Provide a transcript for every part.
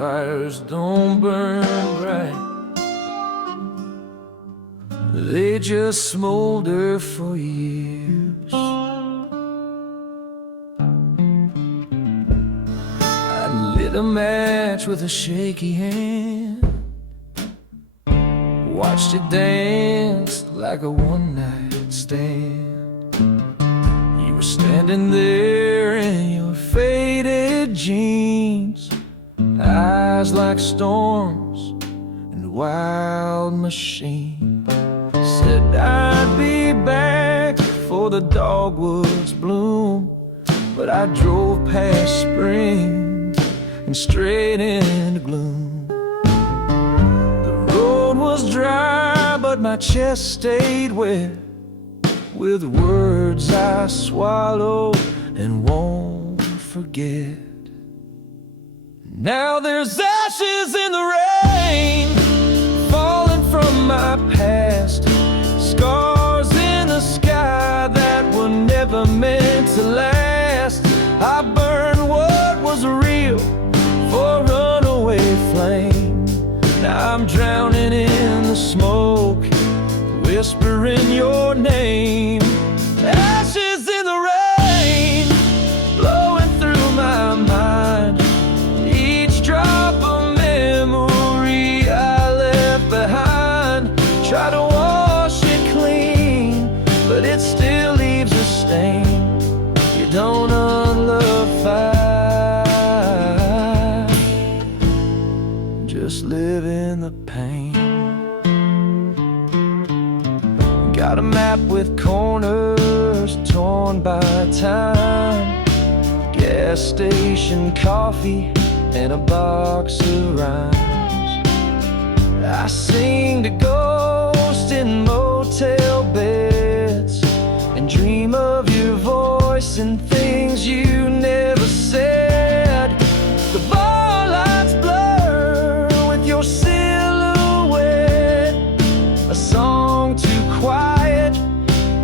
fires don't burn bright, they just smolder for years. I lit a match with a shaky hand, watched it dance like a one-night stand. You were standing there in your faded jeans, eyes like storms and wild machines. Said I'd be back before the dogwoods bloom, but I drove past spring and straight into gloom. The road was dry, but my chest stayed wet with words I swallowed and won't forget. Now there's ashes in the rain, falling from my past, scars in the sky that were never meant to last. I burned what was real for a runaway flame. Now I'm drowning in the smoke, whispering your name. Ashes in the rain, blowing through my mind, each drop of memory I left behind. Try to wash it clean, but it still leaves a stain. You don't unlove fire, just live in the pain. Got a map with corners torn by time, gas station coffee and a box of rhymes. I sing to ghosts in motel beds and dream of your voice and things you never said. The bar lights blur with your silhouette, a song too quiet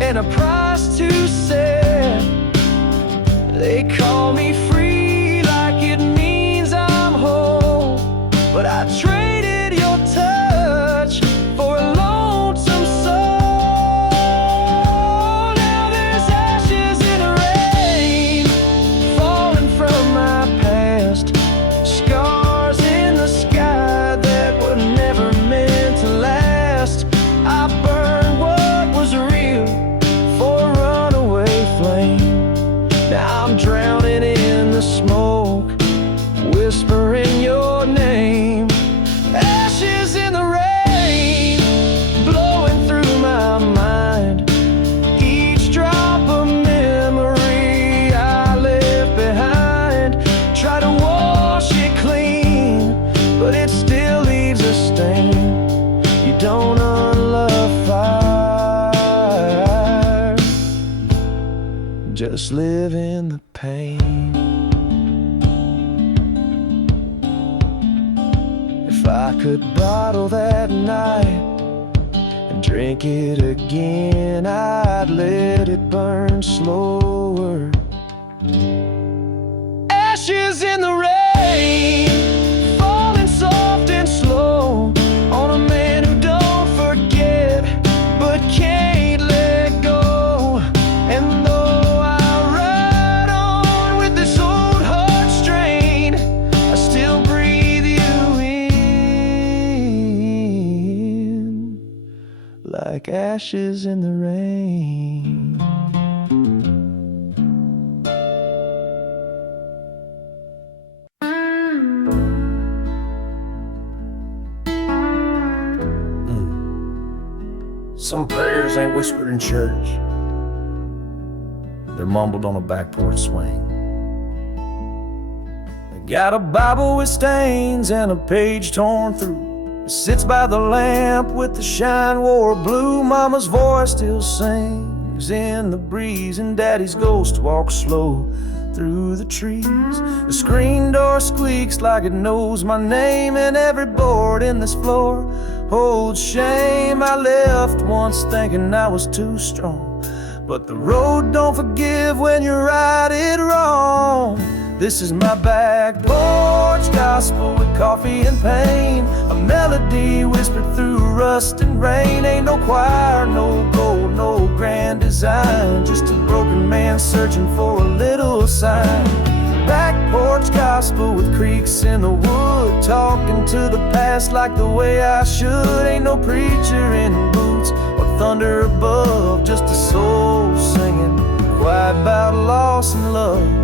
and a price too set. They call me free like it means I'm whole, but I traded your touch for a lonesome soul. Now there's ashes in the rain, falling from my past, scars in the sky that were never meant to last. I burned what was real for a runaway flame. Now I'm drowning in the smoke, whispering your name. Ashes in the rain, blowing through my mind, each drop of memory I left behind. Try to wash it clean, but it still leaves a stain. You don't unlove fire, just live in the pain. If I could bottle that night and drink it again, I'd let it burn slower. Ashes in the rain, falling soft and slow on a man who don't forget but can't let go. And though I ride on with this old heart strain, I still breathe you in like ashes in the rain. Some prayers ain't whispered in church, they're mumbled on a back porch swing. They got a Bible with stains and a page torn through. It sits by the lamp with the shine wore blue. Mama's voice still sings in the breeze, and Daddy's ghost walks slow through the trees. The screen door squeaks like it knows my name, and every board in this floor holds shame. I left once thinking I was too strong, but the road don't forgive when you right it wrong. This is my back porch gospel with coffee and pain, a melody whispered through rust and rain. Ain't no choir, no gold, no grand design, just a broken man searching for a little sign. Back porch gospel with creaks in the wood, talking to the past like the way I should. Ain't no preacher in boots or thunder above, just a soul singing quiet about loss and love.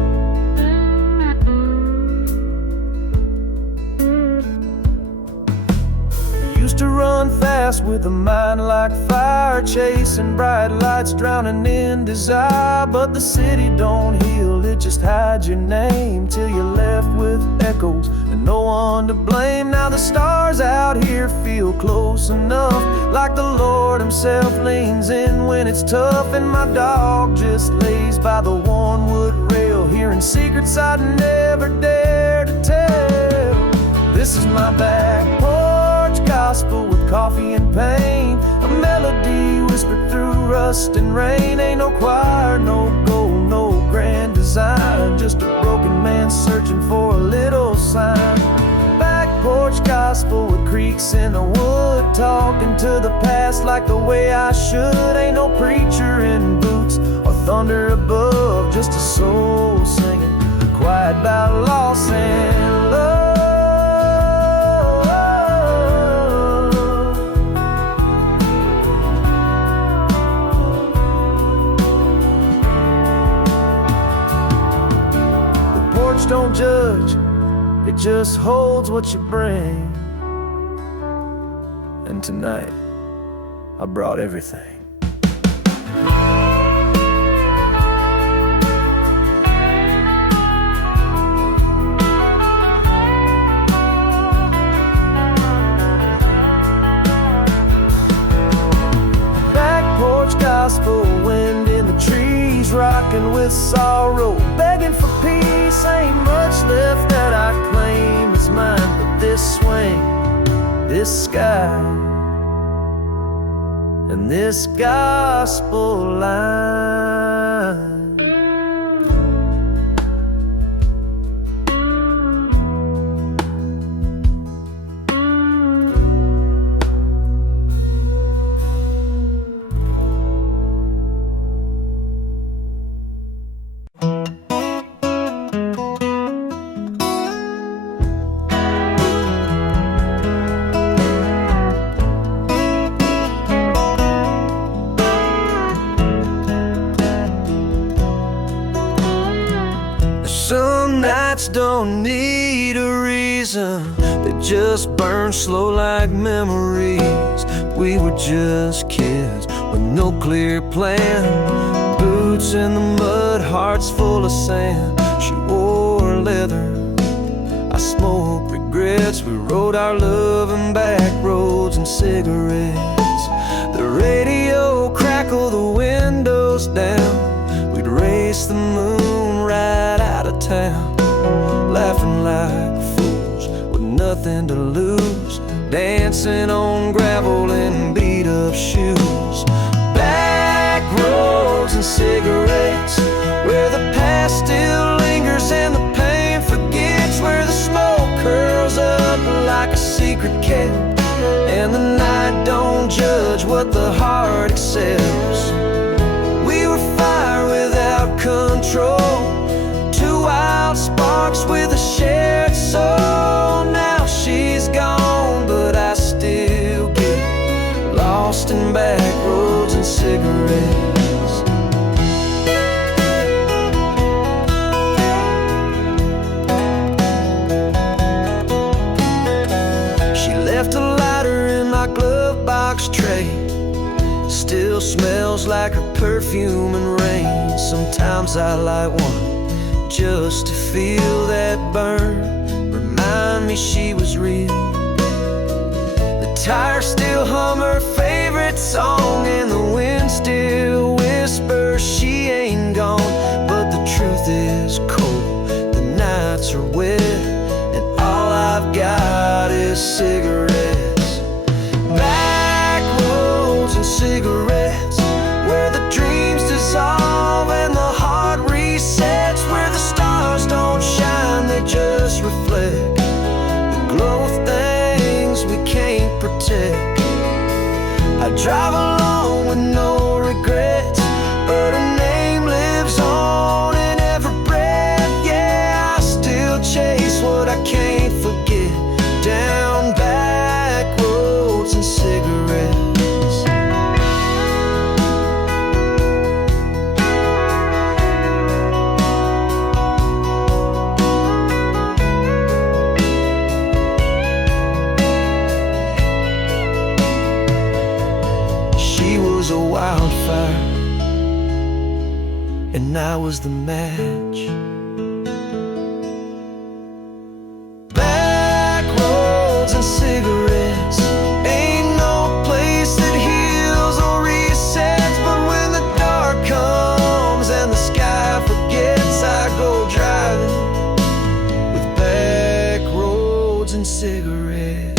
Used to run fast with a mind like fire, chasing bright lights, drowning in desire. But the city don't heal, it just hides your name till you're left with echoes and no one to blame. Now the stars out here feel close enough, like the Lord himself leans in when it's tough. And my dog just lays by the one wood rail, hearing secrets I'd never dare to tell. This is my back porch gospel with coffee and pain, a melody whispered through rust and rain. Ain't no choir, no gold, no grand design, just a broken man searching for a little sign. Back porch gospel with creaks in the wood, talking to the past like the way I should. Ain't no preacher in boots or thunder above, just a soul singing quiet about loss and love. Don't judge, it just holds what you bring. And tonight, I brought everything. Back porch gospel, wind in the trees, rocking with sorrow, begging for peace. Ain't much left that I claim is mine, but this swing, this sky, and this gospel line. Some nights don't need a reason, they just burn slow like memories. We were just kids with no clear plan, boots in the mud, hearts full of sand. She wore leather, I smoked regrets. We rode our love in back roads and cigarettes. The radio crackled the windows down, we'd race the moon right out of town, laughing like fools with nothing to lose, dancing on gravel in beat up shoes. Back roads and cigarettes, where the past still lingers and the pain forgets, where the smoke curls up like a secret cat, and the night don't judge what the heart accepts. We were fire without control, two wild sparks with a shared soul. Now she's gone, but I still get lost in back roads and cigarettes. She left a lighter in my glove box tray, still smells like her perfume and rain. Sometimes I light one just to feel that burn, remind me she was real. The tires still hum her favorite song, and the wind still whispers she ain't gone. But the truth is cold, the nights are wet, and all I've got is cigarettes. Back roads and cigarettes, where the dreams dissolve and the heart resets, where the stars don't shine drive along with no regrets, but her name lives on in every breath. Yeah, I still chase what I can't forget, down back roads and cigarettes. She was a wildfire, and I was the match. Back roads and cigarettes, ain't no place that heals or resets. But when the dark comes and the sky forgets, I go driving with back roads and cigarettes.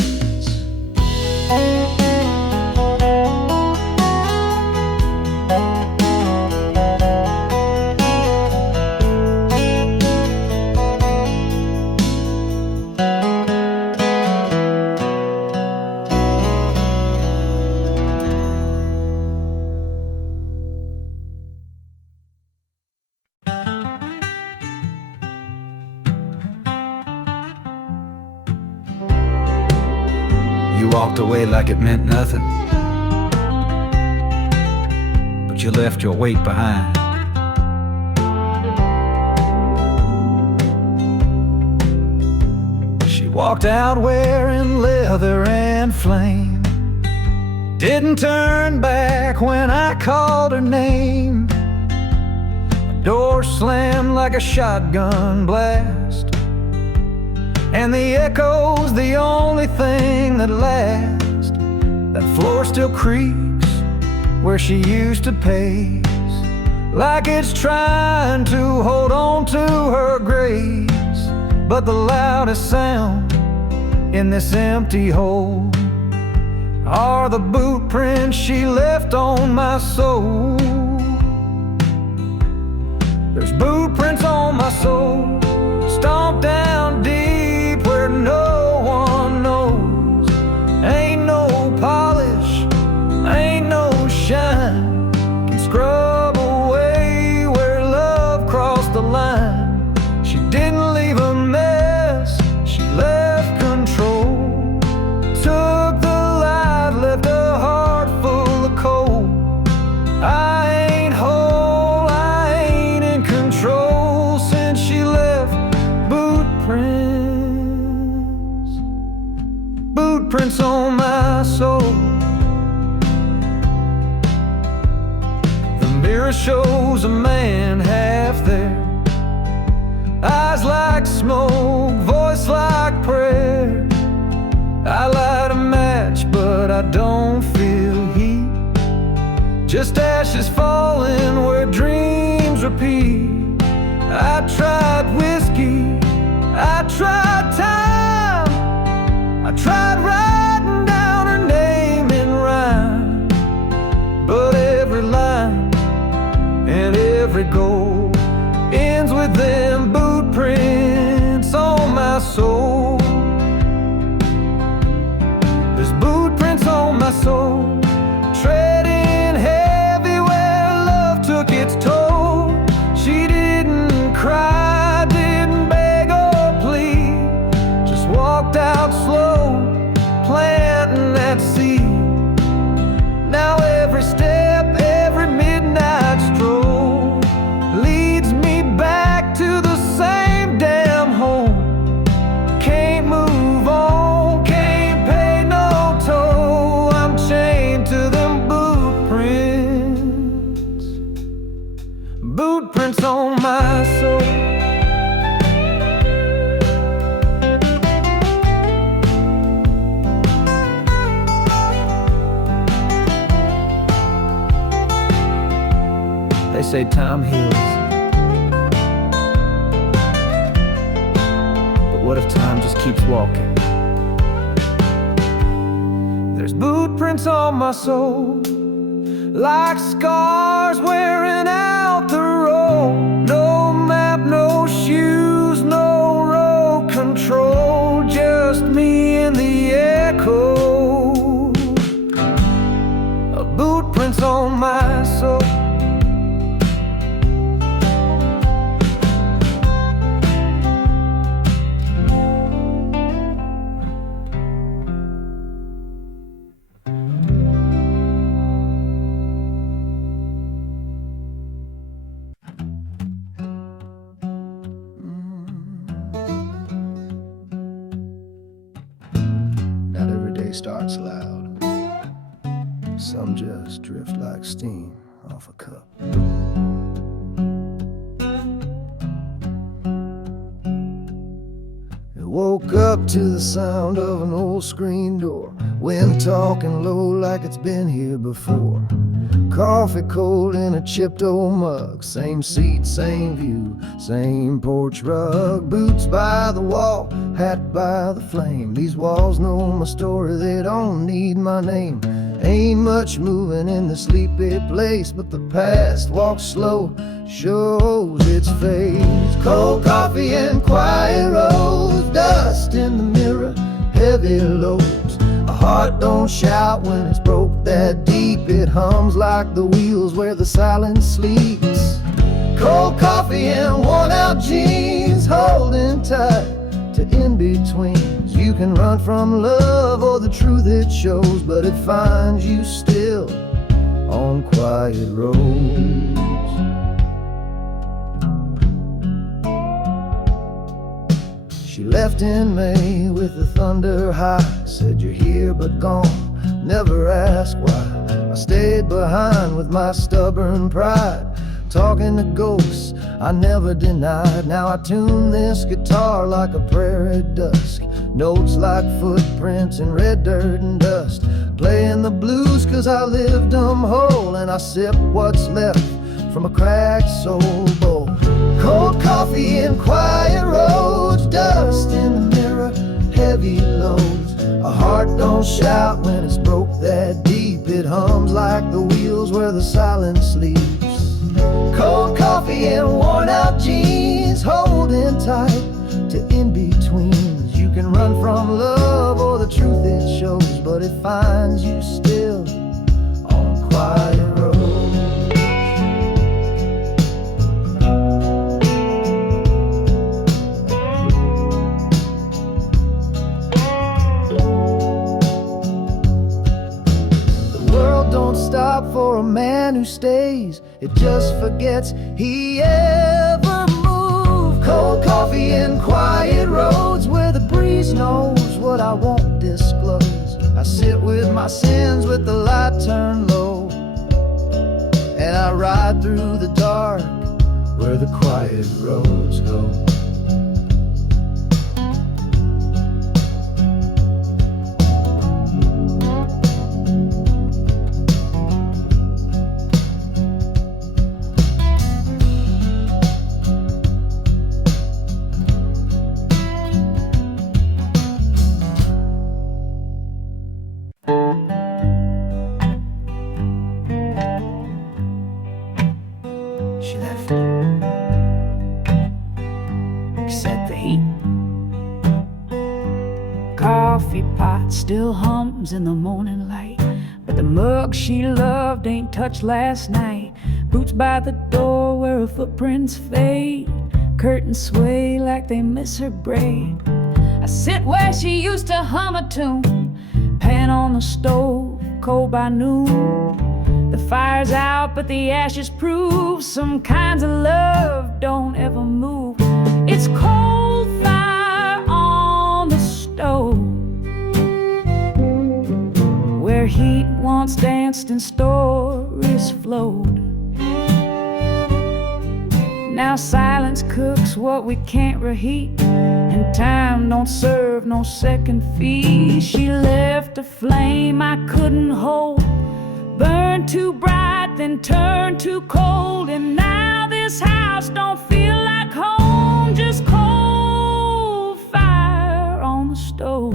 You walked away like it meant nothing, but you left your weight behind. She walked out wearing leather and flame, didn't turn back when I called her name. The door slammed like a shotgun blast, and the echo's the only thing that lasts. That floor still creaks where she used to pace, like it's trying to hold on to her grace. But the loudest sound in this empty hole are the boot prints she left on my soul. There's boot prints on my soul, stomped down deep where no one knows. Ain't no polish, ain't no shine, can scrub away where love crossed the line. She didn't leave a mess, she left control. Took the light, left a heart full of cold. I ain't whole, I ain't in control since she left. Boot prints on my soul. The mirror shows a man half there, eyes like smoke, voice like prayer. I light a match, but I don't feel heat, just ashes falling where dreams repeat. I tried whiskey, I tried time, I tried writing down her name in rhyme, but every line and every goal ends with them boot prints on my soul. There's boot prints on my soul, treading heavy where love took its toll. She didn't cry, didn't beg or plead, just walked out slow, planting that seed. Now every step, every midnight stroll leads me back to the same damn home. Can't move on, can't pay no toll. I'm chained to them boot prints, boot prints on my soul. They say time heals, but what if time just keeps walking? There's boot prints on my soul, like scars wearing out the road. No map, no shoes, no road control, just me and the echo. A starts loud. Some just drift like steam off a cup. It woke up to the sound of an old screen door. Wind talking low like it's been here before. Coffee cold in a chipped old mug. Same seat, same view, same porch rug. Boots by the wall, hat by the flame. These walls know my story, they don't need my name. Ain't much moving in the sleepy place, but the past walks slow, shows its face. Cold coffee and quiet roads, dust in the mirror, heavy loads. A heart don't shout when it's broke that deep. It hums like the wheels where the silence sleeps. Cold coffee and worn out jeans, holding tight to in-betweens. You can run from love or the truth it shows, but it finds you still on quiet roads. She left in May with the thunder high. Said you're here but gone, never asked why. I stayed behind with my stubborn pride, talking to ghosts I never denied. Now I tune this guitar like a prayer at dusk. Notes like footprints in red dirt and dust. Playing the blues cause I lived them whole, and I sip what's left from a cracked soul bowl. Cold coffee and quiet roads, dust in the mirror, heavy loads. A heart don't shout when it's broke that deep. It hums like the wheels where the silence sleeps. Cold coffee and worn out jeans, holding tight to in-betweens. You can run from love or the truth it shows, but it finds you still on quiet roads. Don't stop for a man who stays, it just forgets he ever moved. Cold coffee and quiet roads where the breeze knows what I won't disclose. I sit with my sins with the light turned low, and I ride through the dark where the quiet roads go. She left. Set the heat. Coffee pot still hums in the morning light, but the mug she loved ain't touched last night. Boots by the door where her footprints fade. Curtains sway like they miss her braid. I sit where she used to hum a tune. Pan on the stove, cold by noon. The fire's out, but the ashes prove some kinds of love don't ever move. It's cold fire on the stove, where heat once danced and stories flowed. Now silence cooks what we can't reheat, and time don't serve no second feast. She left a flame I couldn't hold, burned too bright, then turned too cold. And now this house don't feel like home, just cold fire on the stove.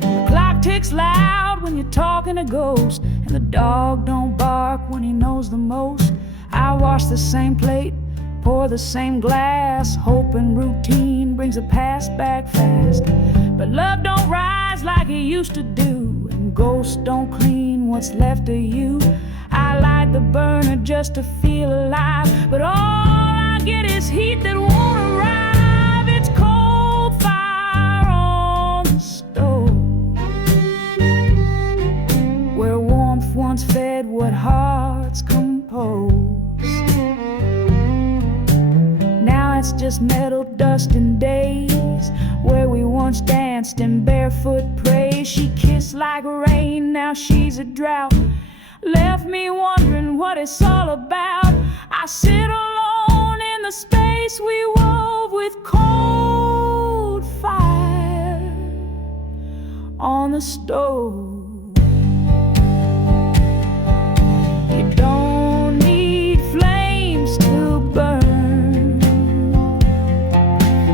The clock ticks loud when you're talking to ghosts, and the dog don't bark when he knows the most. I wash the same plate, pour the same glass, hoping routine brings the past back fast. But love don't rise like it used to do, and ghosts don't clean what's left of you. I light the burner just to feel alive, but all I get is heat that won't arrive. It's cold fire on the stove, where warmth once fed what hearts compose. Now it's just metal dust in days where we once danced in barefoot praise. She kissed like rain, now she's a drought. Left me wondering what it's all about. I sit alone in the space we wove with cold fire on the stove. You don't need flames to burn.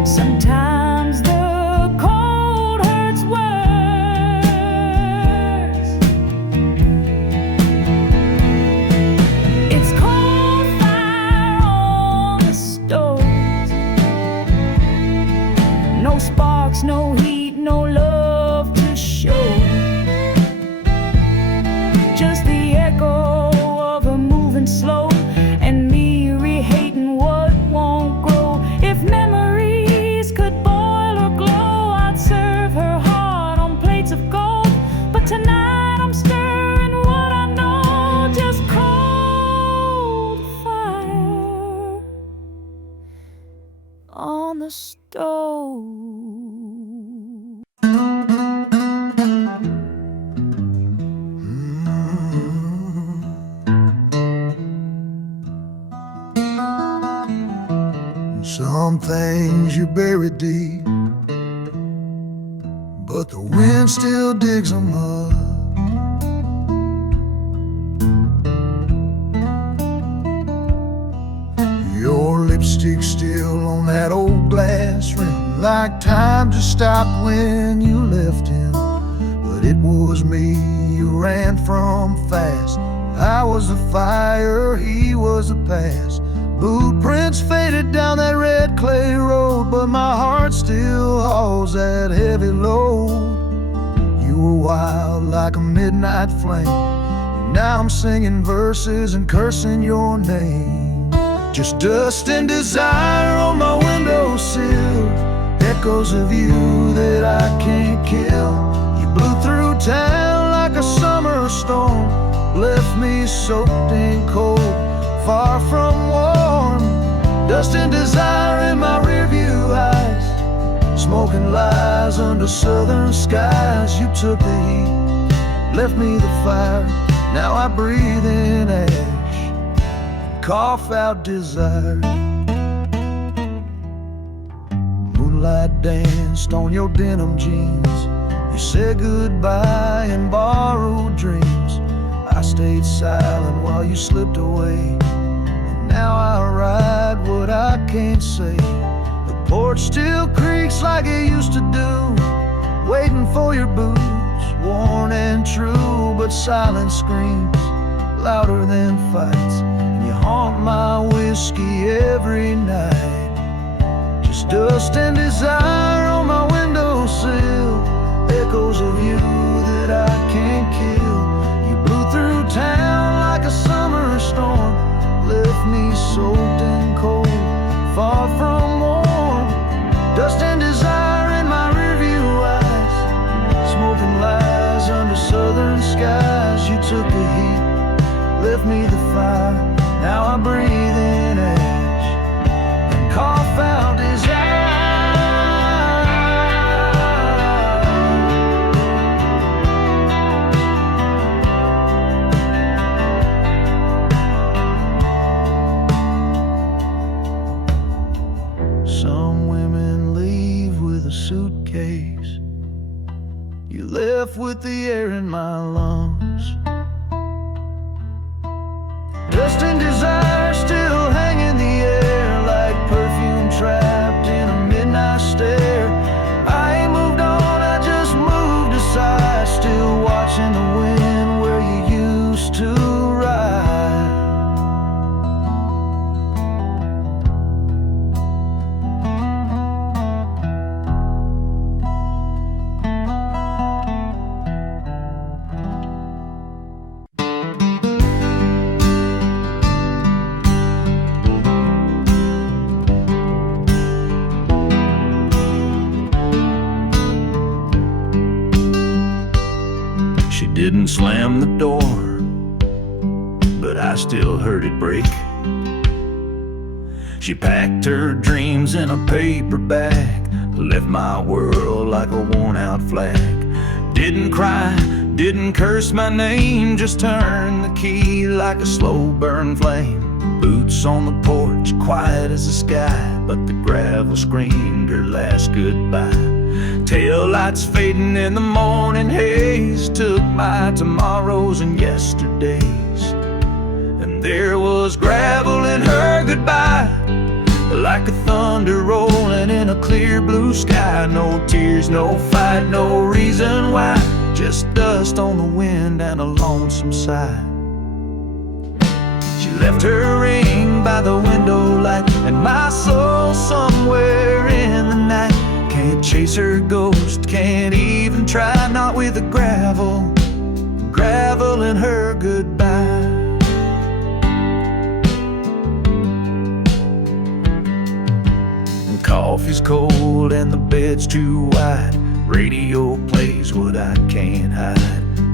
Sometimes the cold hurts worse. It's cold fire on the stove. No sparks, no heat, no love to show. Just the echo of a moving slow, and me re-hating what won't grow. If memories could boil or glow, I'd serve her heart on plates of gold. But tonight I'm stirring what I know, just cold fire on the stove. Some things you bury deep, but the wind still digs them up. Your lipstick still on that old glass rim, like time just stopped when you left him. But it was me you ran from fast. I was the fire, he was the past. Boot prints faded down that red clay road, but my heart still hauls that heavy load. You were wild like a midnight flame, and now I'm singing verses and cursing your name. Just dust and desire on my windowsill, echoes of you that I can't kill. You blew through town like a summer storm, left me soaked in cold, far from warm. Dust and desire in my rearview eyes, smoking lies under southern skies. You took the heat, left me the fire. Now I breathe in ash, cough out desire. Moonlight danced on your denim jeans. You said goodbye in borrowed dreams. I stayed silent while you slipped away. Now I ride what I can't say. The porch still creaks like it used to do, waiting for your boots, worn and true. But silence screams louder than fights, and you haunt my whiskey every night. Just dust and desire on my windowsill, echoes of you that I can't kill. You blew through town like a summer storm, left me soaked and cold, far from warm. Dust and desire in my rearview eyes, smoking lies under southern skies. You took the heat, left me the fire. Now I breathe in ash and cough out desire. Suitcase, you left with the air in my lungs. Dust and desire still hang in the air, like perfume trapped in a midnight stare. I ain't moved on, I just moved aside, still watching the wind where you used to ride. Didn't slam the door, but I still heard it break. She packed her dreams in a paper bag, left my world like a worn-out flag. Didn't cry, didn't curse my name, just turned the key like a slow burn flame. Boots on the porch, quiet as the sky, but the gravel screamed her last goodbye. Tail lights fading in the morning haze took my tomorrows and yesterdays. And there was gravel in her goodbye, like a thunder rolling in a clear blue sky. No tears, no fight, no reason why, just dust on the wind and a lonesome sigh. She left her ring by the window light, and my soul somewhere in the night. Can't chase her ghost, can't even try, not with the gravel in her goodbye. And coffee's cold and the bed's too wide, radio plays what I can't hide.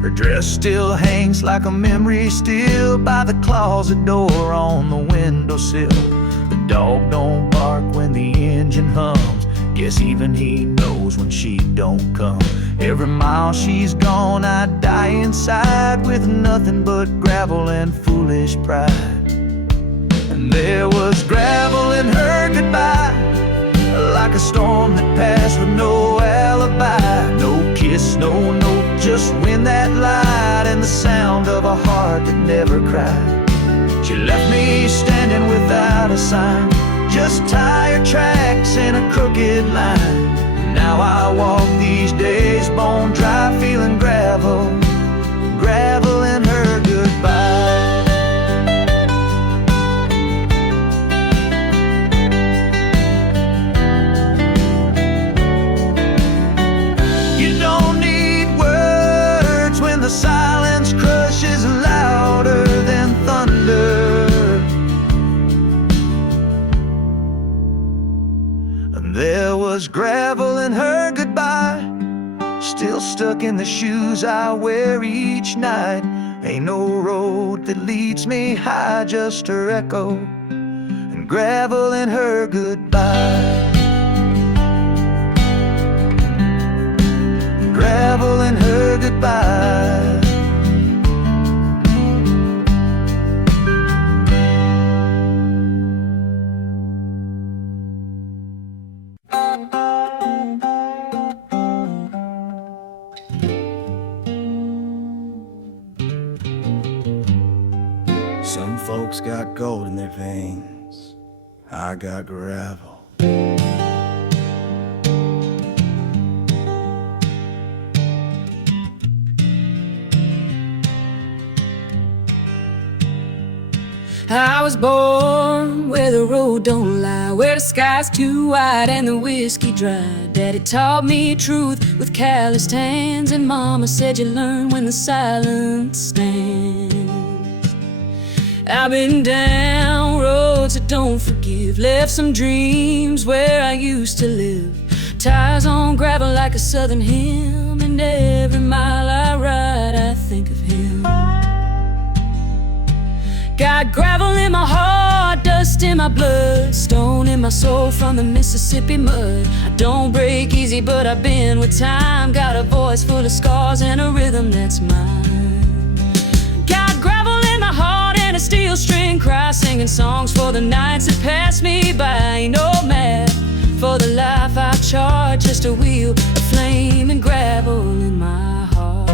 Her dress still hangs like a memory still by the closet door on the windowsill. The dog don't bark when the engine hums, guess even he knows when she don't come. Every mile she's gone I die inside with nothing but gravel and foolish pride. And there was gravel in her goodbye, like a storm that passed with no alibi. No kiss, no note, just wind that light and the sound of a heart that never cried. She left me standing without a sign, just tire tracks in a crooked line. Now I walk these days bone dry, feeling gravel in her goodbye. You don't need words when the silence crushes louder than thunder. And there was gravel in her goodbye, still stuck in the shoes I wear each night. Ain't no road that leads me high, just her echo and gravel in her goodbye. Gravel in her goodbye. Some folks got gold in their veins, I got gravel. I was born where the road don't lie, where the sky's too wide and the whiskey dry. Daddy taught me truth with calloused hands, and Mama said you learn when the silence stands. I've been down roads that don't forgive, left some dreams where I used to live. Tires on gravel like a southern hymn, and every mile I ride I think of him. Got gravel in my heart, dust in my blood, stone in my soul from the Mississippi mud. I don't break easy, but I've been with time. Got a voice full of scars and a rhythm that's mine. Got gravel in my heart and a steel string cry, singing songs for the nights that pass me by. Ain't no map for the life I charge, just a wheel, a flame, and gravel in my heart.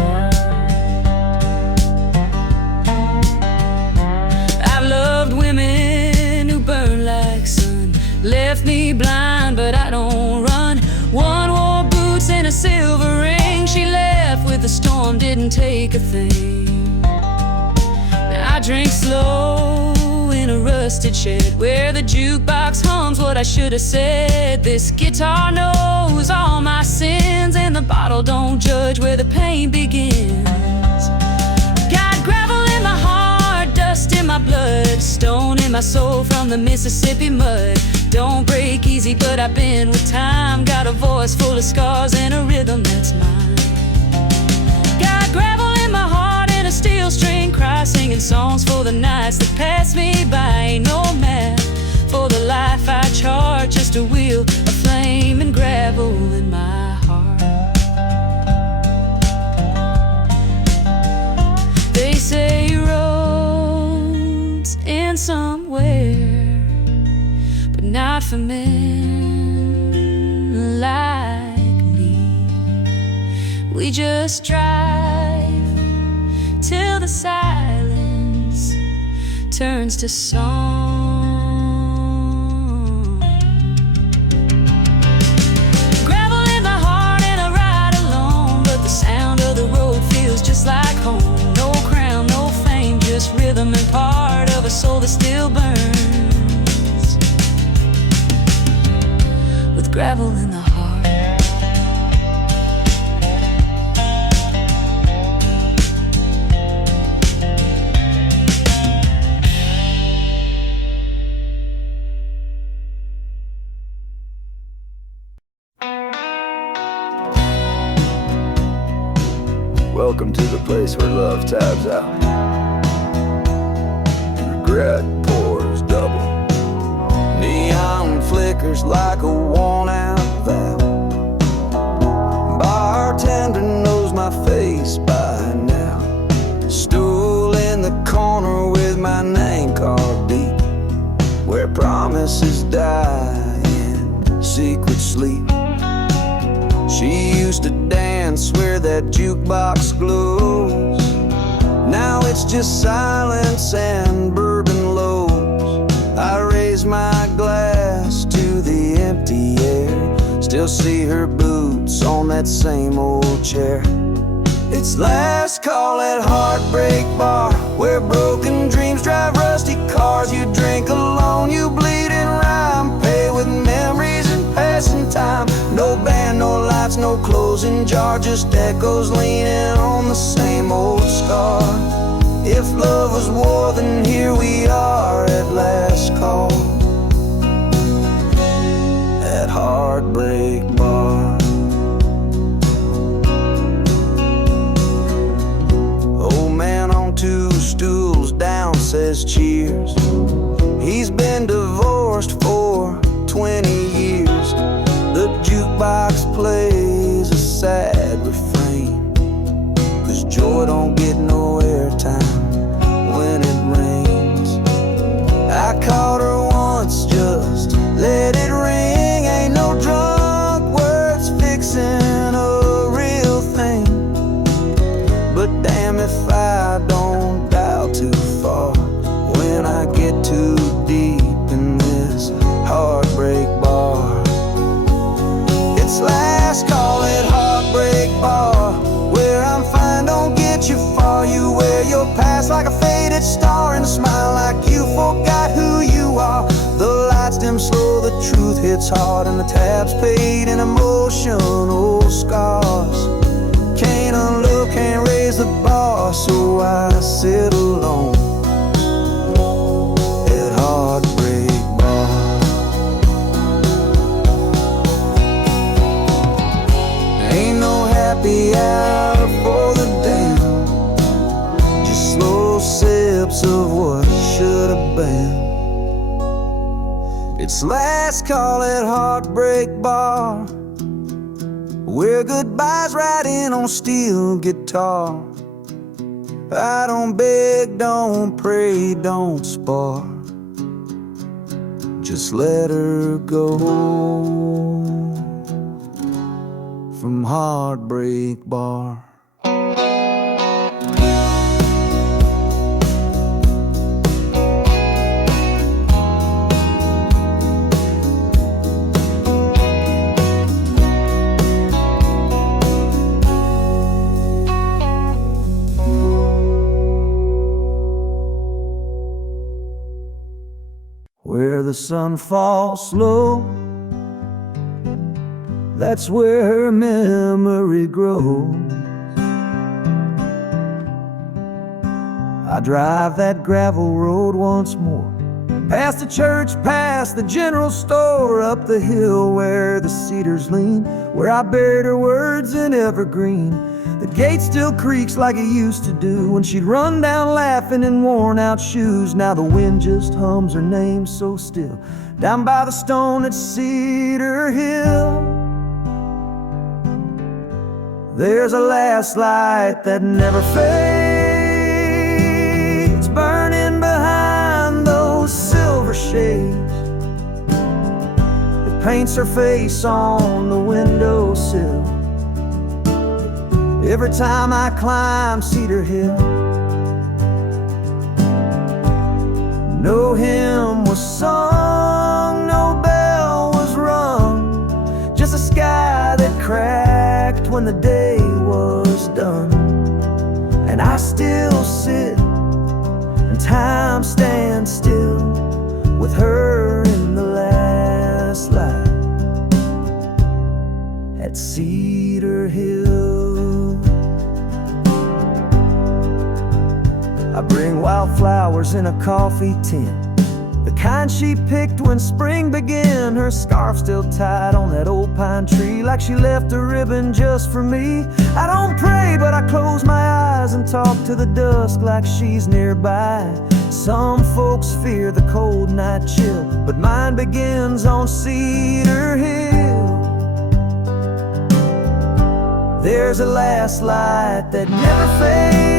Loved women who burn like sun, left me blind but I don't run. One wore boots and a silver ring, she left with the storm, didn't take a thing. Now I drink slow in a rusted shed, where the jukebox hums what I should have said. This guitar knows all my sins, and the bottle don't judge where the pain begins. Got gravel in my heart, dust in my blood, stone in my soul from the Mississippi mud. Don't break easy, but I've been with time. Got a voice full of scars and a rhythm that's mine. Got gravel in my heart and a steel string cry, singing songs for the nights that pass me by. Ain't no map for the life not for men like me. We just drive till the silence turns to song. Gravel in my heart and I ride alone, but the sound of the road feels just like home. No crown, no fame, just rhythm and part of a soul that still burns. With gravel in the heart. Welcome to the place where love tabs out and regret pours double. Neon flickers like a worn-out valve. Bartender knows my face by now. Stool in the corner with my name carved deep, where promises die in secret sleep. She used to dance where that jukebox glows. Now it's just silence and bourbon lows. I raise my glass to the empty air, still see her boots on that same old chair. It's last call at Heartbreak Bar, where broken dreams drive rusty cars. You drink alone, you bleed in rhyme, pay with memories and passing time. No band, no lights, no closing jar, just echoes leaning on the same old scar. If love was war, then here we are at last call at Heartbreak Bar. Old man on two stools down says cheers. He's been divorced for 20 years. The jukebox plays a sad refrain, 'cause joy don't get no airtime when it rains. I caught her once, just let it ring. Ain't no drunk words fixing a real thing. But damn if I don't dial too far when I get too deep in this heartbreak bar. It's last call at Heartbreak Bar, where I'm fine, don't get you far. You wear your past like a faded star and smile like you forgot who you are. The lights dim slow, the truth hits hard, and the tab's paid in emotional scars. Can't unlook, can't raise the bar, so I sit alone at Heartbreak Bar. Ain't no happy hour for the damned, just slow sips of what should have been. It's last call at Heartbreak Bar, where goodbyes ride in on steel guitar. I don't beg, don't pray, don't spar, just let her go from Heartbreak Bar. Where the sun falls slow, that's where her memory grows. I drive that gravel road once more, past the church, past the general store, up the hill where the cedars lean, where I buried her words in evergreen. The gate still creaks like it used to do when she'd run down laughing in worn out shoes. Now the wind just hums her name so still, down by the stone at Cedar Hill. There's a last light that never fades, burning behind those silver shades. paints her face on the windowsill. Every time I climb Cedar Hill, no hymn was sung, no bell was rung, just a sky that cracked when the day was done. And I still sit and time stands still with her in the last light at Cedar Hill. I bring wildflowers in a coffee tin, the kind she picked when spring began. Her scarf still tied on that old pine tree, like she left a ribbon just for me. I don't pray, but I close my eyes and talk to the dusk like she's nearby. Some folks fear the cold night chill, but mine begins on Cedar Hill. There's a last light that never fades,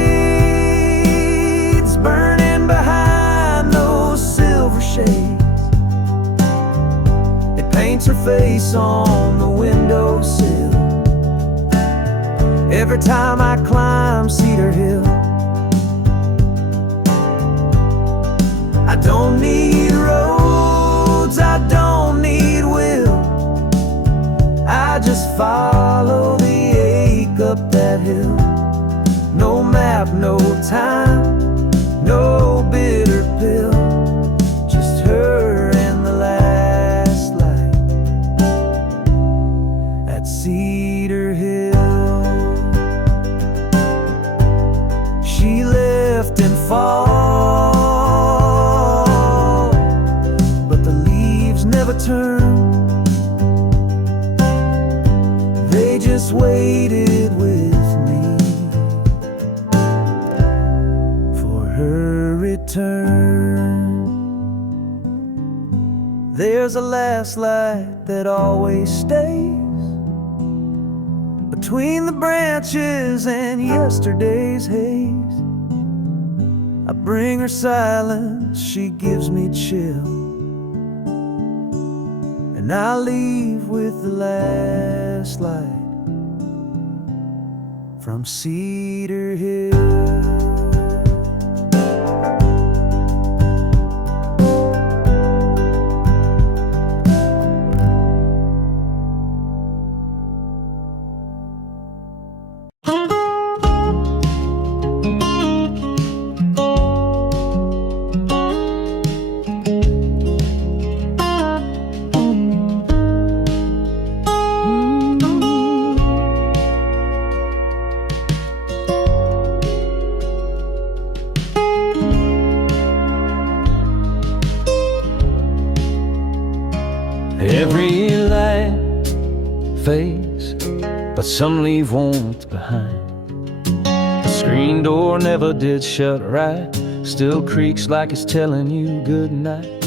burning behind those silver shades. It paints her face on the windowsill. Every time I climb Cedar Hill, I don't need roads, I don't need will, I just follow the ache up that hill. No map, no time, no bitter pill, just her and the last light at Cedar Hill. She left in fall, but the leaves never turn. They just waited with me for her return. There's a last light that always stays between the branches and yesterday's haze. I bring her silence, she gives me chill, and I leave with the last light from Cedar Hill. Every light fades, but some leave warmth behind. The screen door never did shut right, still creaks like it's telling you good night.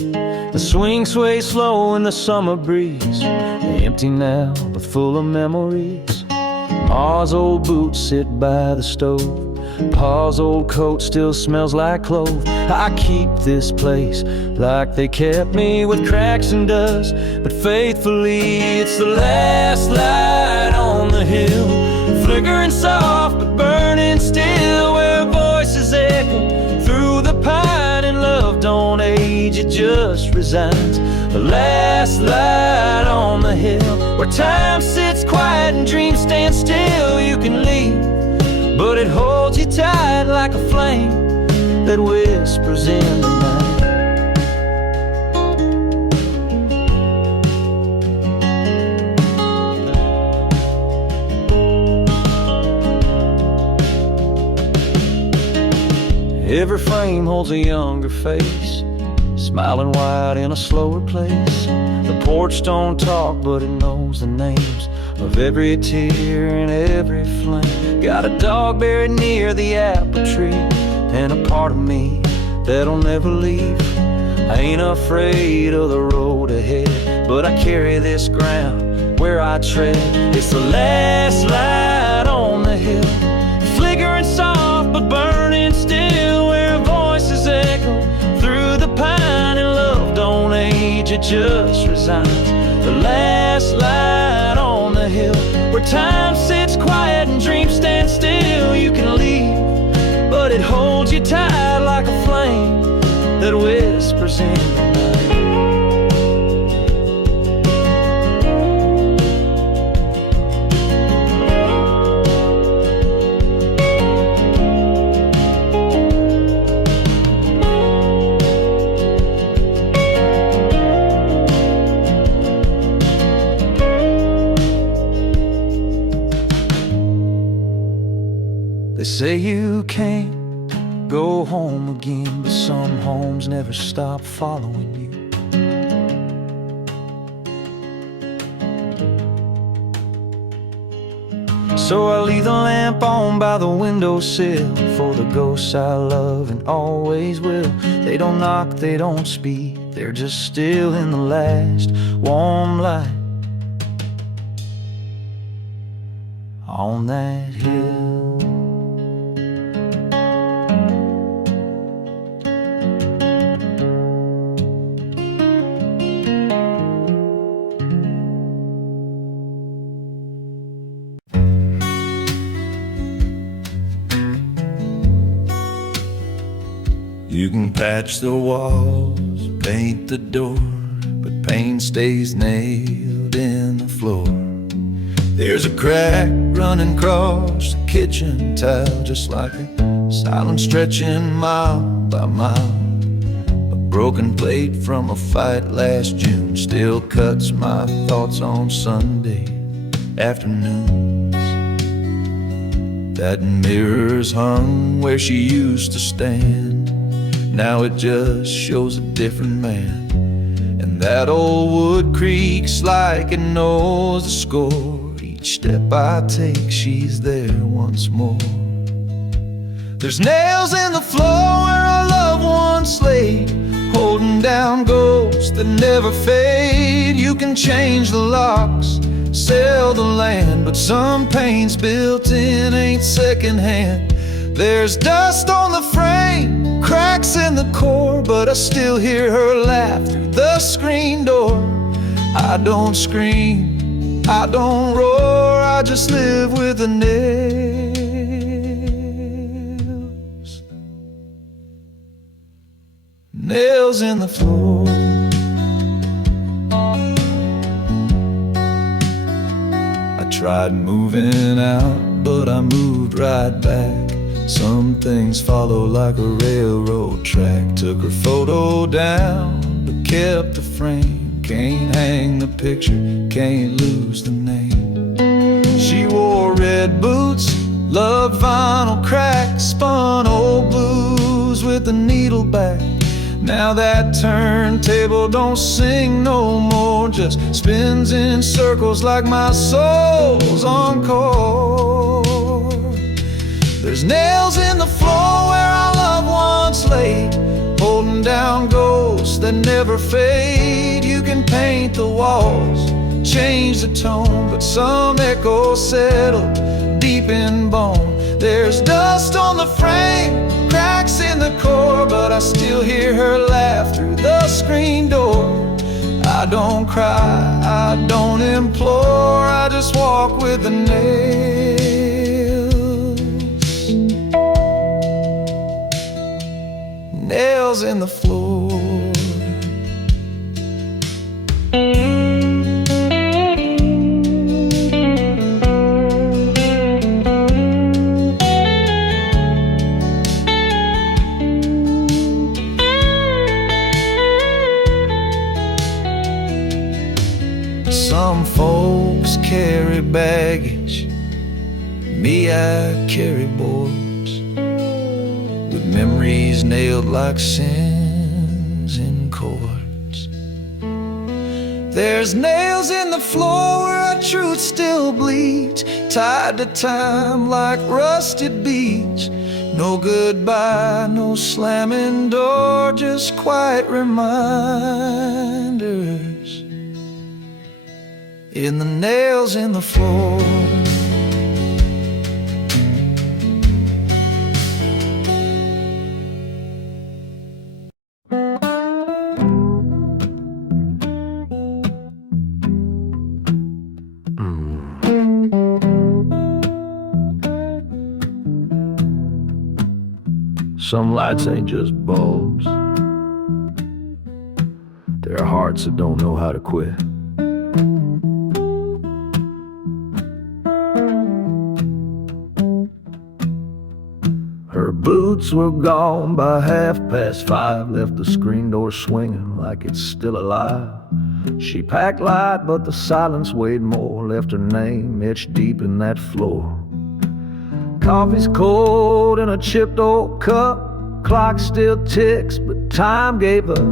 The swing sways slow in the summer breeze, empty now but full of memories. Ma's old boots sit by the stove, Pa's old coat still smells like clove. I keep this place like they kept me, with cracks and dust, but faithfully it's the last light on the hill, flickering soft but burning still, where voices echo through the pine, and love don't age, it just resigns. The last light on the hill, where time sits quiet and dreams stand still. You can leave, but it holds you tight like a flame that whispers in the night. Every frame holds a younger face, smiling wide in a slower place. The porch don't talk, but it knows the names of every tear and every flame. Got a dog buried near the apple tree, and a part of me that'll never leave. I ain't afraid of the road ahead, but I carry this ground where I tread. It's the last light on the hill, flickering soft but burning still, where voices echo through the pine, and love don't age, it just resigns. The last light on the hill, where time sits quiet and dreams stand still. You can leave, but it holds you tight like a flame that whispers in the night. They say you can't go home again, but some homes never stop following you. So I leave the lamp on by the windowsill for the ghosts I love and always will. They don't knock, they don't speak, they're just still in the last warm light on that hill. You can patch the walls, paint the door, but paint stays nailed in the floor. There's a crack running across the kitchen tile, just like a silence stretching mile by mile. A broken plate from a fight last June still cuts my thoughts on Sunday afternoons. That mirror's hung where she used to stand, now it just shows a different man. And that old wood creaks like it knows the score. Each step I take, she's there once more. There's nails in the floor where our loved ones laid, holding down ghosts that never fade. You can change the locks, sell the land, but some paint's built in ain't secondhand. There's dust on the frame, cracks in the core, but I still hear her laugh through the screen door. I don't scream, I don't roar, I just live with the nails. Nails in the floor. I tried moving out, but I moved right back. Some things follow like a railroad track. Took her photo down, but kept the frame. Can't hang the picture, can't lose the name. She wore red boots, loved vinyl cracks, spun old blues with the needle back. Now that turntable don't sing no more, just spins in circles like my soul's encore. There's nails in the floor where our loved ones lay, holding down ghosts that never fade. You can paint the walls, change the tone, but some echoes settle deep in bone. There's dust on the frame, cracks in the core, but I still hear her laugh through the screen door. I don't cry, I don't implore, I just walk with the nails. Nails in the floor. Some folks carry baggage, me I carry boards, with memories nailed like sins in chords. There's nails in the floor where our truth still bleeds, tied to time like rusted beads. No goodbye, no slamming door, just quiet reminders in the nails in the floor. Some lights ain't just bulbs, there are hearts that don't know how to quit. Her boots were gone by 5:30, left the screen door swinging like it's still alive. She packed light, but the silence weighed more, left her name etched deep in that floor. Coffee's cold in a chipped old cup, clock still ticks, but time gave up.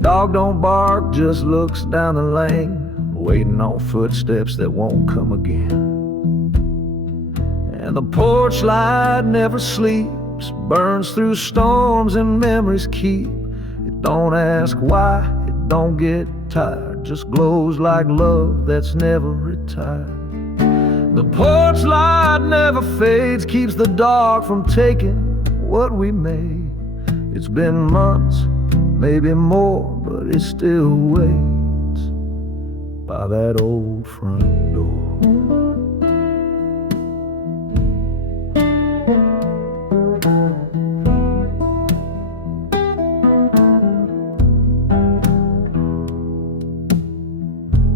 Dog don't bark, just looks down the lane, waiting on footsteps that won't come again. And the porch light never sleeps, burns through storms and memories keep. It don't ask why, it don't get tired, just glows like love that's never retired. The porch light never fades, keeps the dark from taking what we made. It's been months, maybe more, but it still waits by that old front door.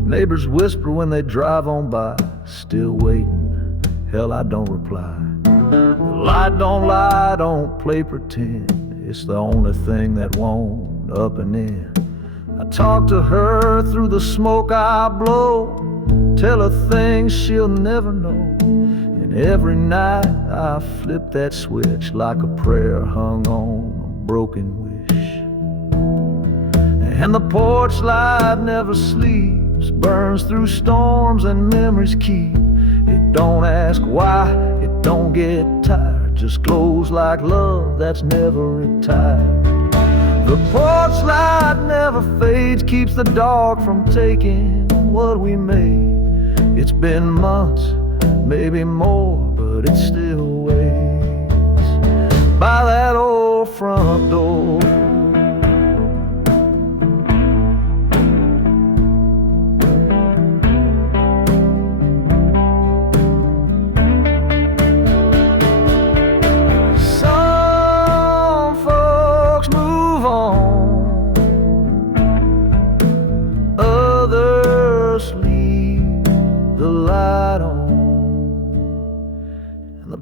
Neighbors whisper when they drive on by, still waiting, hell I don't reply. The light don't lie, don't play pretend, it's the only thing that won't up and in. I talk to her through the smoke I blow, tell her things she'll never know. And every night I flip that switch like a prayer hung on a broken wish. And the porch light never sleeps, burns through storms and memories keep. It don't ask why, it don't get tired, just glows like love that's never retired. The porch light never fades, keeps the dark from taking what we made. It's been months, maybe more, but it still waits by that old front door.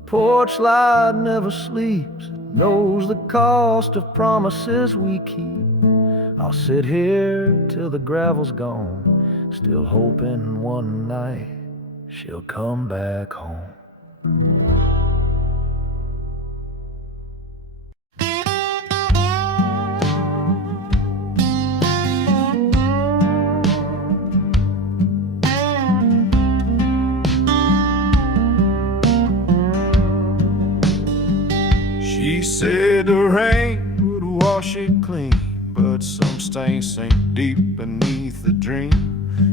Porch light never sleeps, knows the cost of promises we keep. I'll sit here till the gravel's gone, still hoping one night she'll come back home. She said the rain would wash it clean, but some stains sink deep beneath the dream.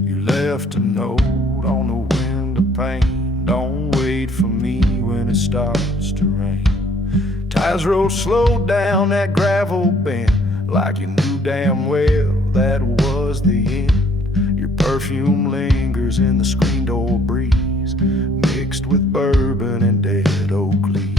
You left a note on the window pane, don't wait for me when it starts to rain. Tires rolled slow down that gravel bend, like you knew damn well that was the end. Your perfume lingers in the screen door breeze, mixed with bourbon and dead oak leaves.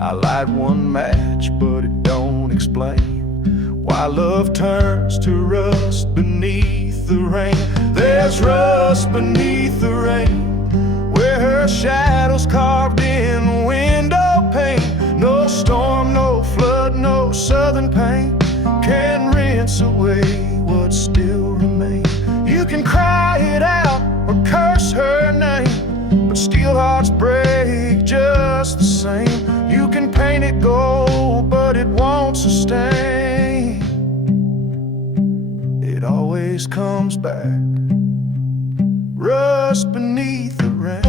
I light one match, but it don't explain why love turns to rust beneath the rain. There's rust beneath the rain, where her shadow's carved in the window pane. No storm, no flood, no southern pain can rinse away what still remains. You can cry it out or curse her name, but steel hearts break just the same. You can paint it gold, but it won't sustain. It always comes back, rust beneath the rain.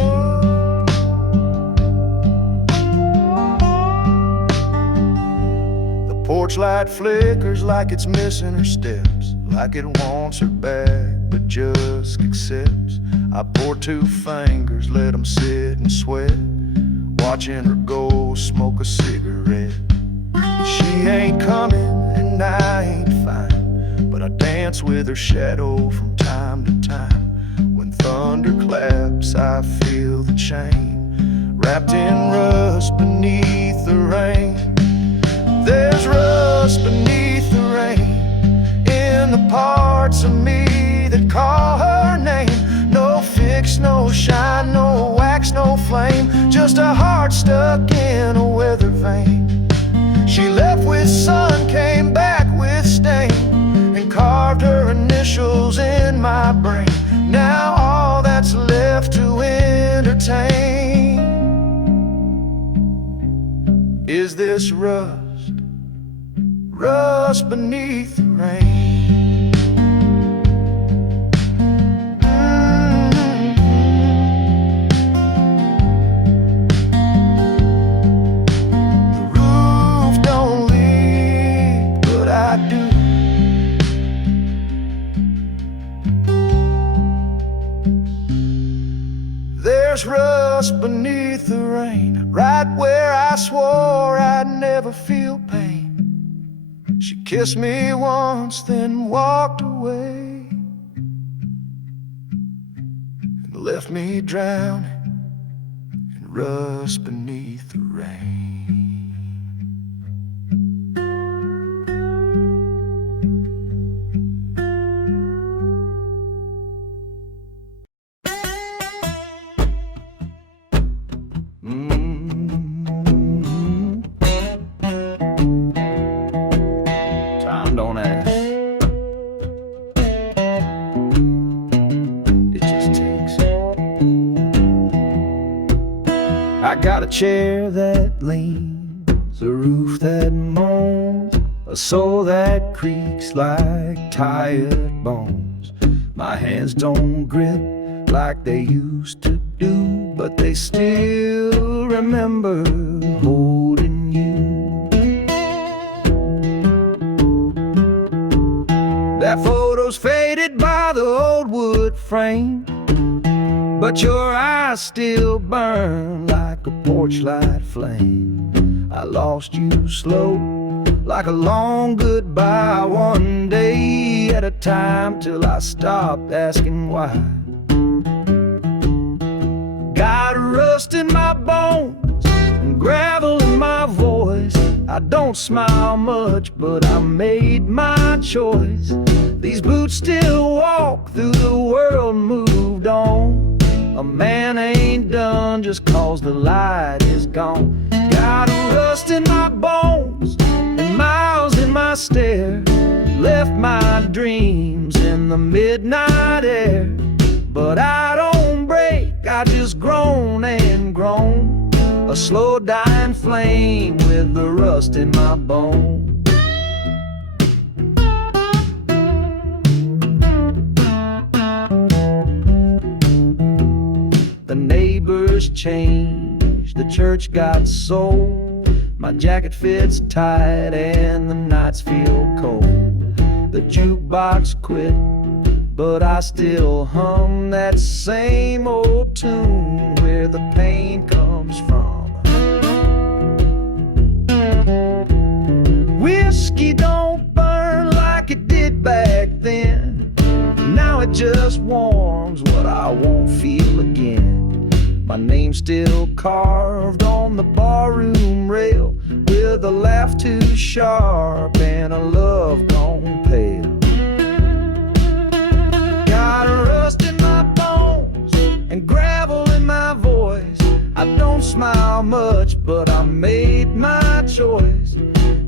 The porch light flickers like it's missing her steps, like it wants her back, but just accepts. I pour 2 fingers, let them sit and sweat, watching her go smoke a cigarette. She ain't coming and I ain't fine, but I dance with her shadow from time to time. When thunder claps, I feel the chain, wrapped in rust beneath the rain. There's rust beneath the rain in the parts of me that call her name. No fix, no shine, no wax, no flame, just a heart stuck in a weather vane. She left with sun, came back with stain, and carved her initials in my brain. Now all that's left to entertain is this rust, rust beneath the rain. There's rust beneath the rain, right where I swore I'd never feel pain. She kissed me once, then walked away, and left me drowning in rust beneath the rain. Time don't ask. It just takes. I got a chair that leans, a roof that moans, a soul that creaks like tired bones. My hands don't grip like they used to do, but they still remember holding you. That photo's faded by the old wood frame, but your eyes still burn like a porch light flame. I lost you slow, like a long goodbye, one day at a time, till I stopped asking why. Got rust in my bones and gravel in my voice. I don't smile much, but I made my choice. These boots still walk through the world, moved on. A man ain't done just cause the light is gone. Got rust in my bones and miles in my stare. Left my dreams in the midnight air. But I don't break, I just groan and groan, a slow dying flame with the rust in my bone. The neighbors changed, the church got sold. My jacket fits tight and the nights feel cold. The jukebox quit, but I still hum that same old tune where the pain comes from. Whiskey don't burn like it did back then. Now it just warms what I won't feel again. My name's still carved on the barroom rail, with a laugh too sharp and a love gone pale. Got rust in my bones and gravel in my voice. I don't smile much, but I made my choice.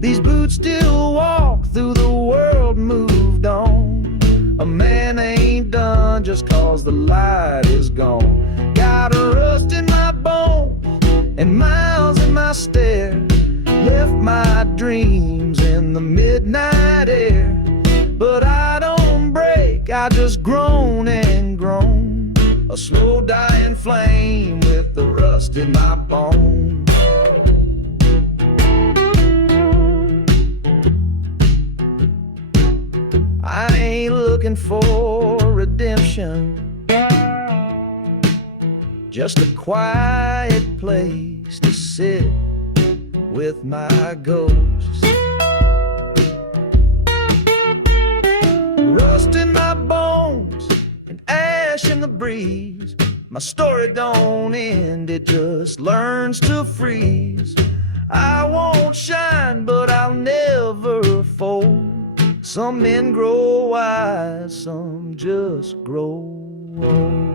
These boots still walk through the world, moved on. A man ain't done just cause the light is gone. Got rust in my bones and miles in my stare. Left my dreams in the midnight air. But I don't break, I just groan and groan, a slow dying flame with the rust in my bone. I ain't looking for redemption, just a quiet place to sit with my ghosts. Rust in my bones and ash in the breeze. My story don't end, it just learns to freeze. I won't shine, but I'll Some men grow wise, some just grow old.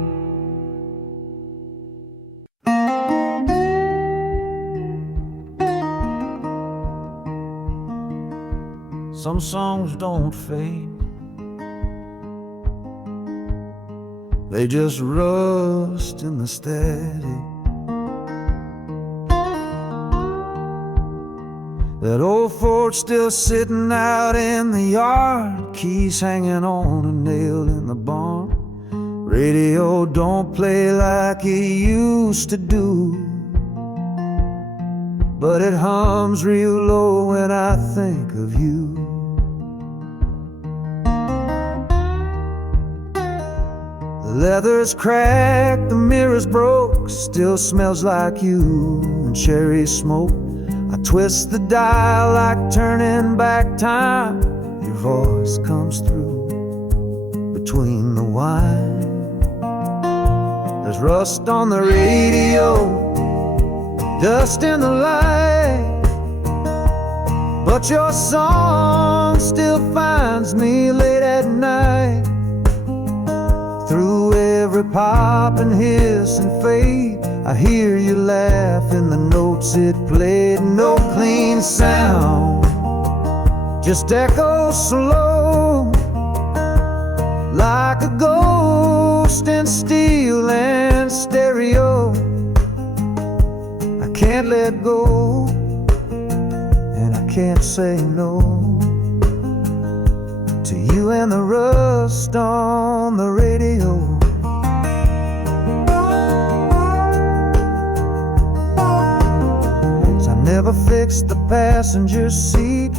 Some songs don't fade, they just rust in the static. That old Ford still sitting out in the yard, keys hanging on a nail in the barn. Radio don't play like it used to do, but it hums real low when I think of you. The leather's cracked, the mirror's broke, still smells like you and cherry smoke. I twist the dial like turning back time. Your voice comes through between the wine. There's rust on the radio, dust in the light, but your song still finds me late at night. Through every pop and hiss and fade, I hear you laugh in the notes it played. No clean sound, just echoes slow, like a ghost in steel and stereo. I can't let go, and I can't say no to you and the rust on the radio. Never fixed the passenger seat,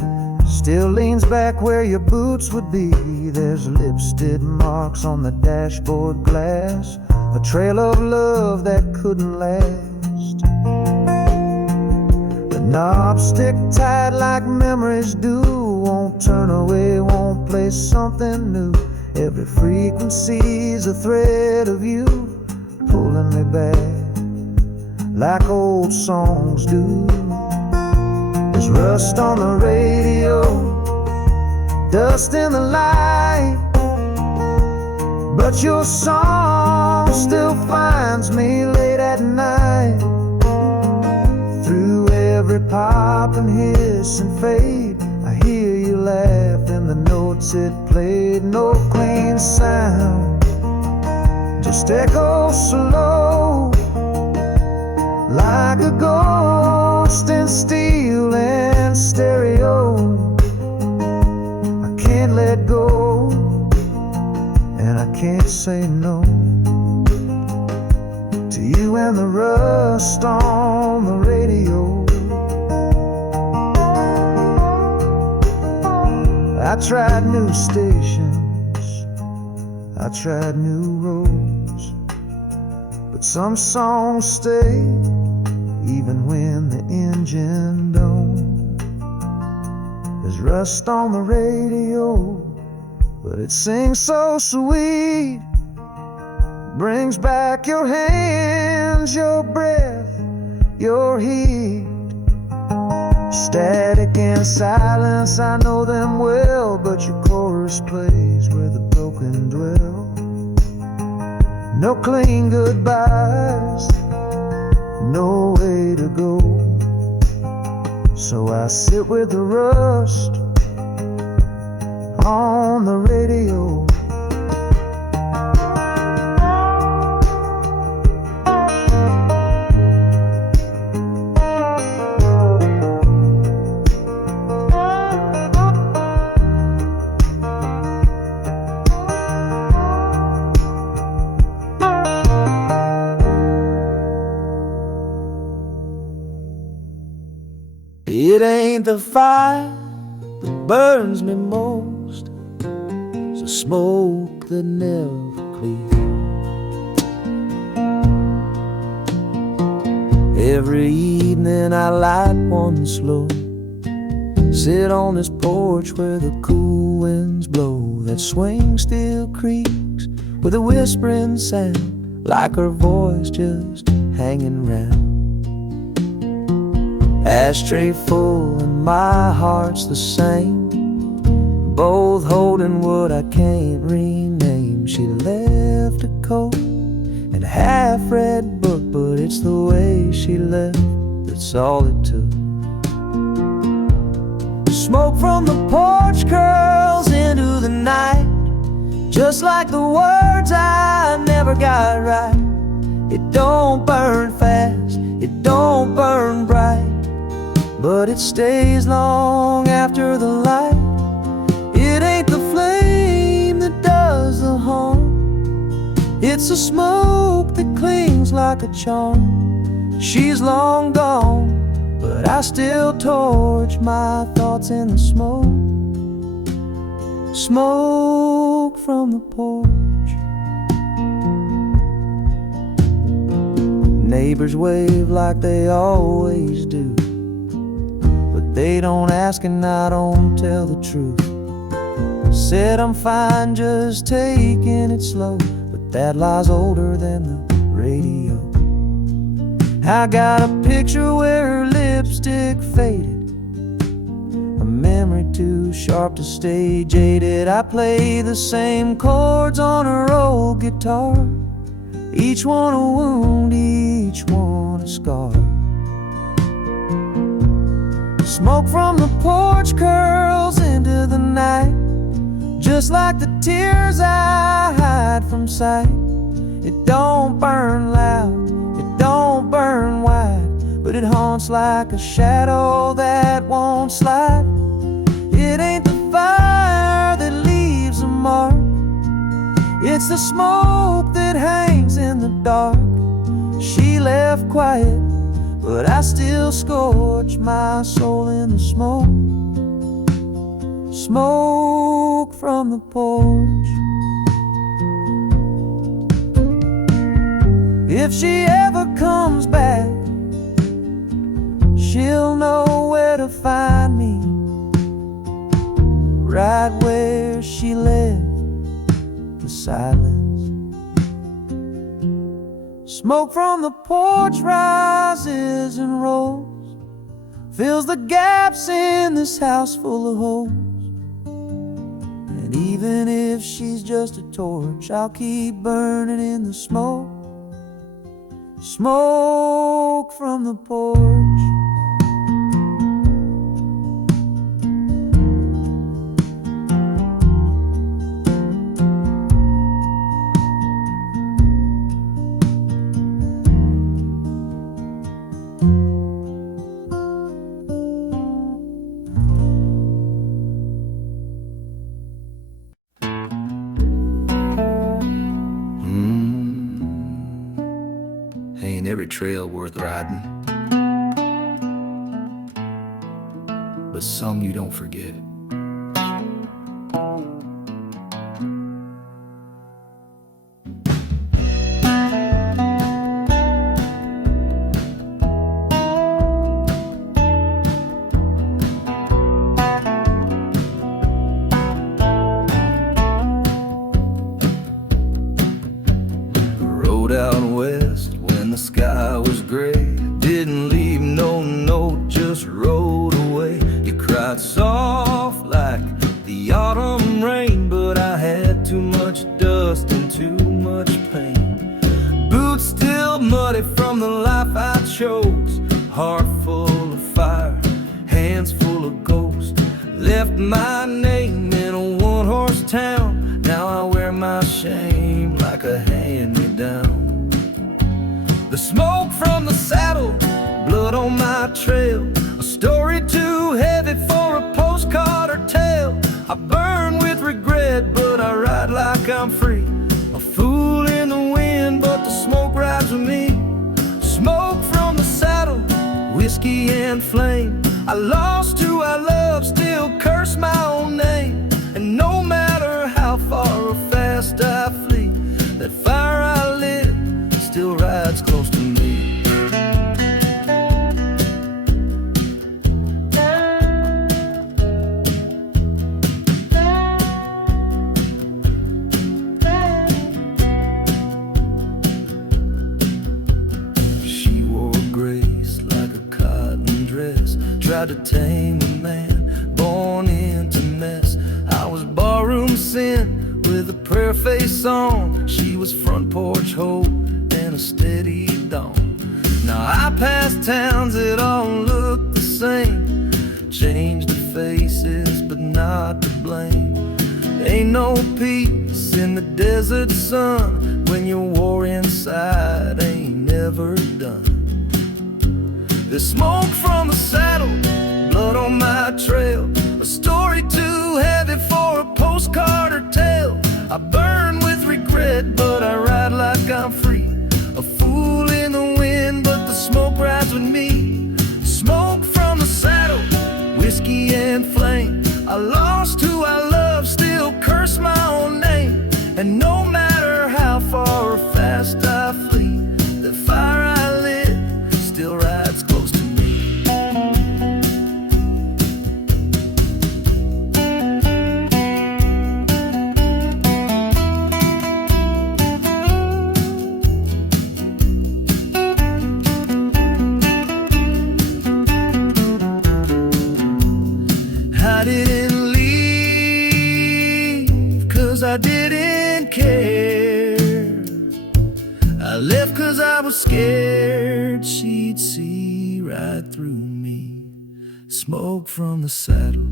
still leans back where your boots would be. There's lipstick marks on the dashboard glass, a trail of love that couldn't last. The knobs stick tight like memories do, won't turn away, won't play something new. Every frequency's a thread of you, pulling me back like old songs do. There's rust on the radio, dust in the light, but your song still finds me late at night. Through every pop and hiss and fade, I hear you laugh in the notes it played. No clean sound, just echo slow, like a ghost in steel and stereo. I can't let go, and I can't say no to you and the rust on the radio. I tried new stations, I tried new roads, but some songs stay even when the engine don't. There's rust on the radio, but it sings so sweet, brings back your hands, your breath, your heat. Static and silence, I know them well, but your chorus plays where the broken dwell. No clean goodbyes, no way to go, so I sit with the rust on the radio. It ain't the fire that burns me most, it's the smoke that never clears. Every evening I light one slow, sit on this porch where the cool winds blow. That swing still creaks with a whispering sound, like her voice just hanging round. Ashtray full and my heart's the same, both holding what I can't rename. She left a coat and a half-read book, but it's the way she left that's all it took. Smoke from the porch curls into the night, just like the words I never got right. It don't burn fast, it don't burn bright, but it stays long after the light. It ain't the flame that does the harm, it's the smoke that clings like a charm. She's long gone, but I still torch my thoughts in the smoke. Smoke from the porch. Neighbors wave like they always do, but they don't ask and I don't tell the truth. Said I'm fine, just taking it slow, but that lie's older than the radio. I got a picture where her lipstick faded, a memory too sharp to stay jaded. I play the same chords on her old guitar, each one a wound, each one a scar. Smoke from the porch curls into the night, just like the tears I hide from sight. It don't burn loud, it don't burn wide, but it haunts like a shadow that won't slide. It ain't the fire that leaves a mark, it's the smoke that hangs in the dark. She left quiet, but I still scorch my soul in the smoke. Smoke from the porch. If she ever comes back, she'll know where to find me, right where she left the silence. Smoke from the porch rises and rolls, fills the gaps in this house full of holes. And even if she's just a torch, I'll keep burning in the smoke. Smoke from the porch. Ain't every trail worth riding, but some you don't forget. Rode out west when the sky was gray, didn't leave no note, just rode away. You cried soft like the autumn rain, but I had too much dust and too much pain. Boots still muddy from the life I chose, heart full of fire, hands full of ghosts. Left my name in a one-horse town, now I wear my shame like a hand-me-down. The smoke from the saddle, blood on my trail, a story too heavy for a postcard or tale. I burn with regret, but I ride like I'm free, a fool in the wind, but the smoke rides with me. Smoke from the saddle, whiskey and flame. I lost who I love, still curse my own name. And no matter how far or fast I flee, that fire I lit still rides close to me. She wore grace like a cotton dress, tried to tame a man born into mess. I was in with a prayer face on. She was front porch hope and a steady dawn. Now I pass towns that all look the same, change the faces but not to blame. Ain't no peace in the desert sun when your war inside ain't never done. There's smoke from the saddle, blood on my trail, a story too heavy for a postcard or tale. I burn with regret, but I ride like I'm free, a fool in the wind, but the smoke rides with me. Smoke from the saddle, whiskey and flame. I lost who I love, still curse my own name. And no matter how far or fast I flee, the fire I lit still rides close to me. I didn't leave 'cause I didn't care. I left 'cause I was scared she'd see right through me. Smoke from the saddle,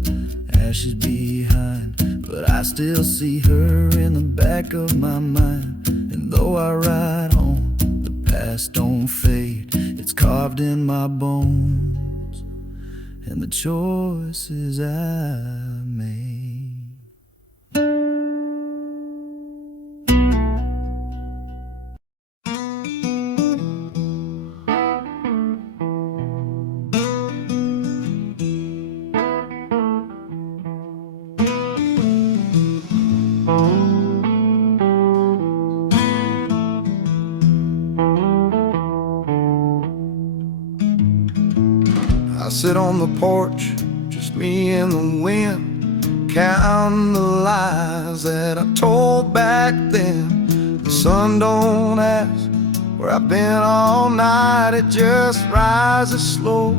ashes behind, but I still see her in the back of my mind. And though I ride on, the past don't fade, it's carved in my bones and the choices I made. I sit on the porch, just me and the wind, counting the lies that I told back then. The sun don't ask where I've been all night, it just rises slow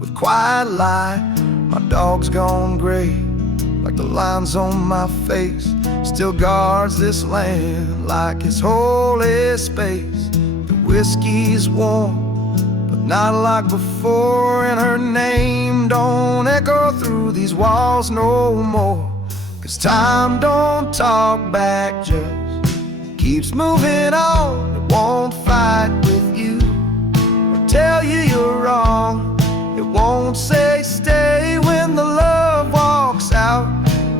with quiet light. My dog's gone gray, like the lines on my face, still guards this land like it's holy space. The whiskey's warm, not like before, and her name don't echo through these walls no more. 'Cause time don't talk back, just keeps moving on. It won't fight with you or tell you you're wrong. It won't say stay when the love walks out,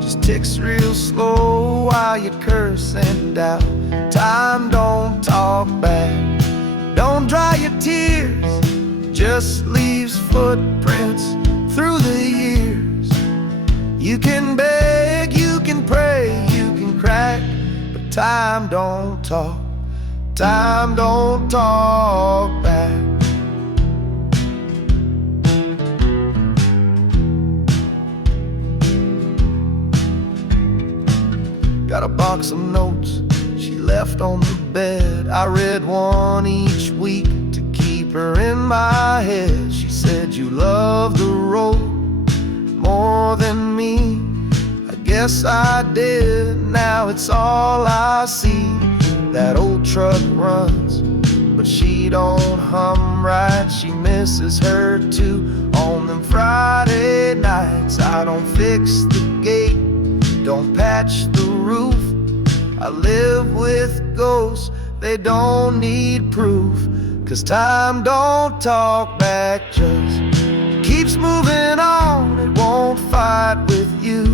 just ticks real slow while you curse and doubt. Time don't talk back, don't dry your tears, just leaves footprints through the years. You can beg, you can pray, you can crack, but time don't talk, time don't talk back. Got a box of notes she left on the bed, I read one each week to keep her in my head. She said, you love the road more than me. I guess I did, now it's all I see. That old truck runs, but she don't hum right. She misses her too on them Friday nights. I don't fix the gate, don't patch the roof. I live with ghosts, they don't need proof. 'Cause time don't talk back, just keeps moving on. It won't fight with you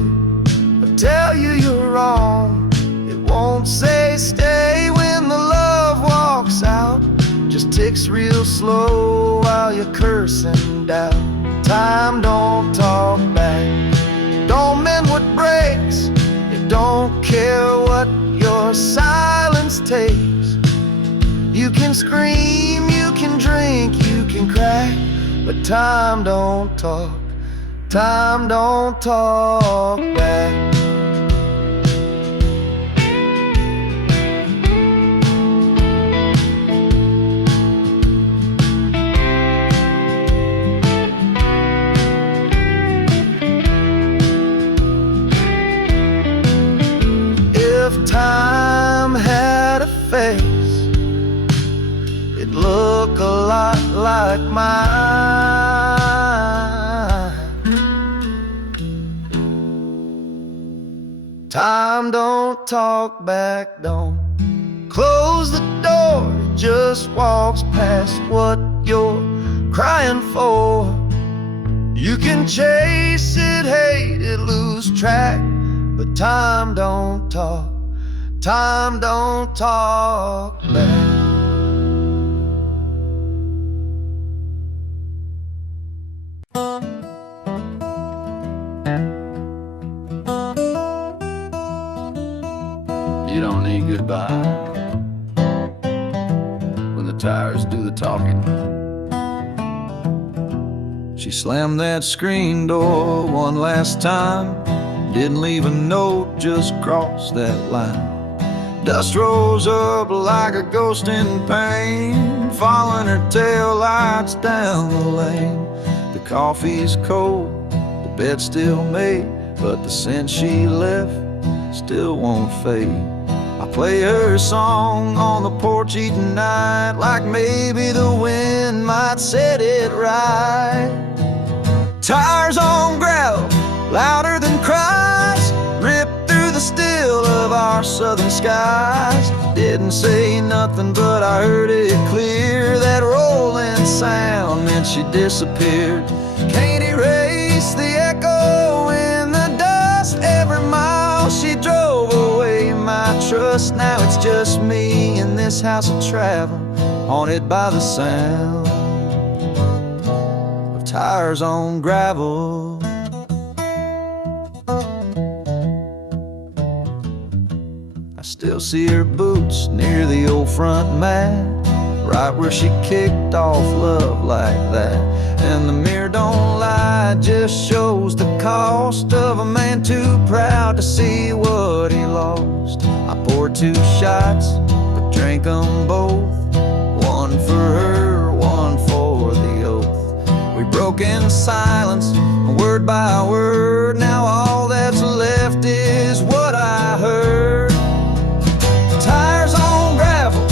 or tell you you're wrong. It won't say stay when the love walks out, just ticks real slow while you curse and doubt. Time don't talk back, don't mend what breaks, it don't care what your silence takes. You can scream, you can drink, you can crack, but time don't talk, time don't talk back. Time don't talk back, don't close the door. It just walks past what you're crying for. You can chase it, hate it, lose track, but time don't talk back. You don't need goodbye when the tires do the talking. She slammed that screen door one last time, didn't leave a note, just crossed that line. Dust rose up like a ghost in pain, following her tail lights down the lane. The coffee's cold, the bed's still made, but the scent she left still won't fade. I play her song on the porch each night, like maybe the wind might set it right. Tires on gravel, louder than cries, ripped through the still of our southern skies. Didn't say nothing, but I heard it clear. That rolling sound meant she disappeared. Can't erase the echo in the dust. Every mile she drove away my trust. Now it's just me in this house of travel, haunted by the sound of tires on gravel. I still see her boots near the old front mat, right where she kicked off love like that. And the mirror don't lie, just shows the cost of a man too proud to see what he lost. I poured 2 shots, but drank them both, one for her, one for the oath. We broke in silence, word by word. Now all that's left is what I heard. Tires on gravel,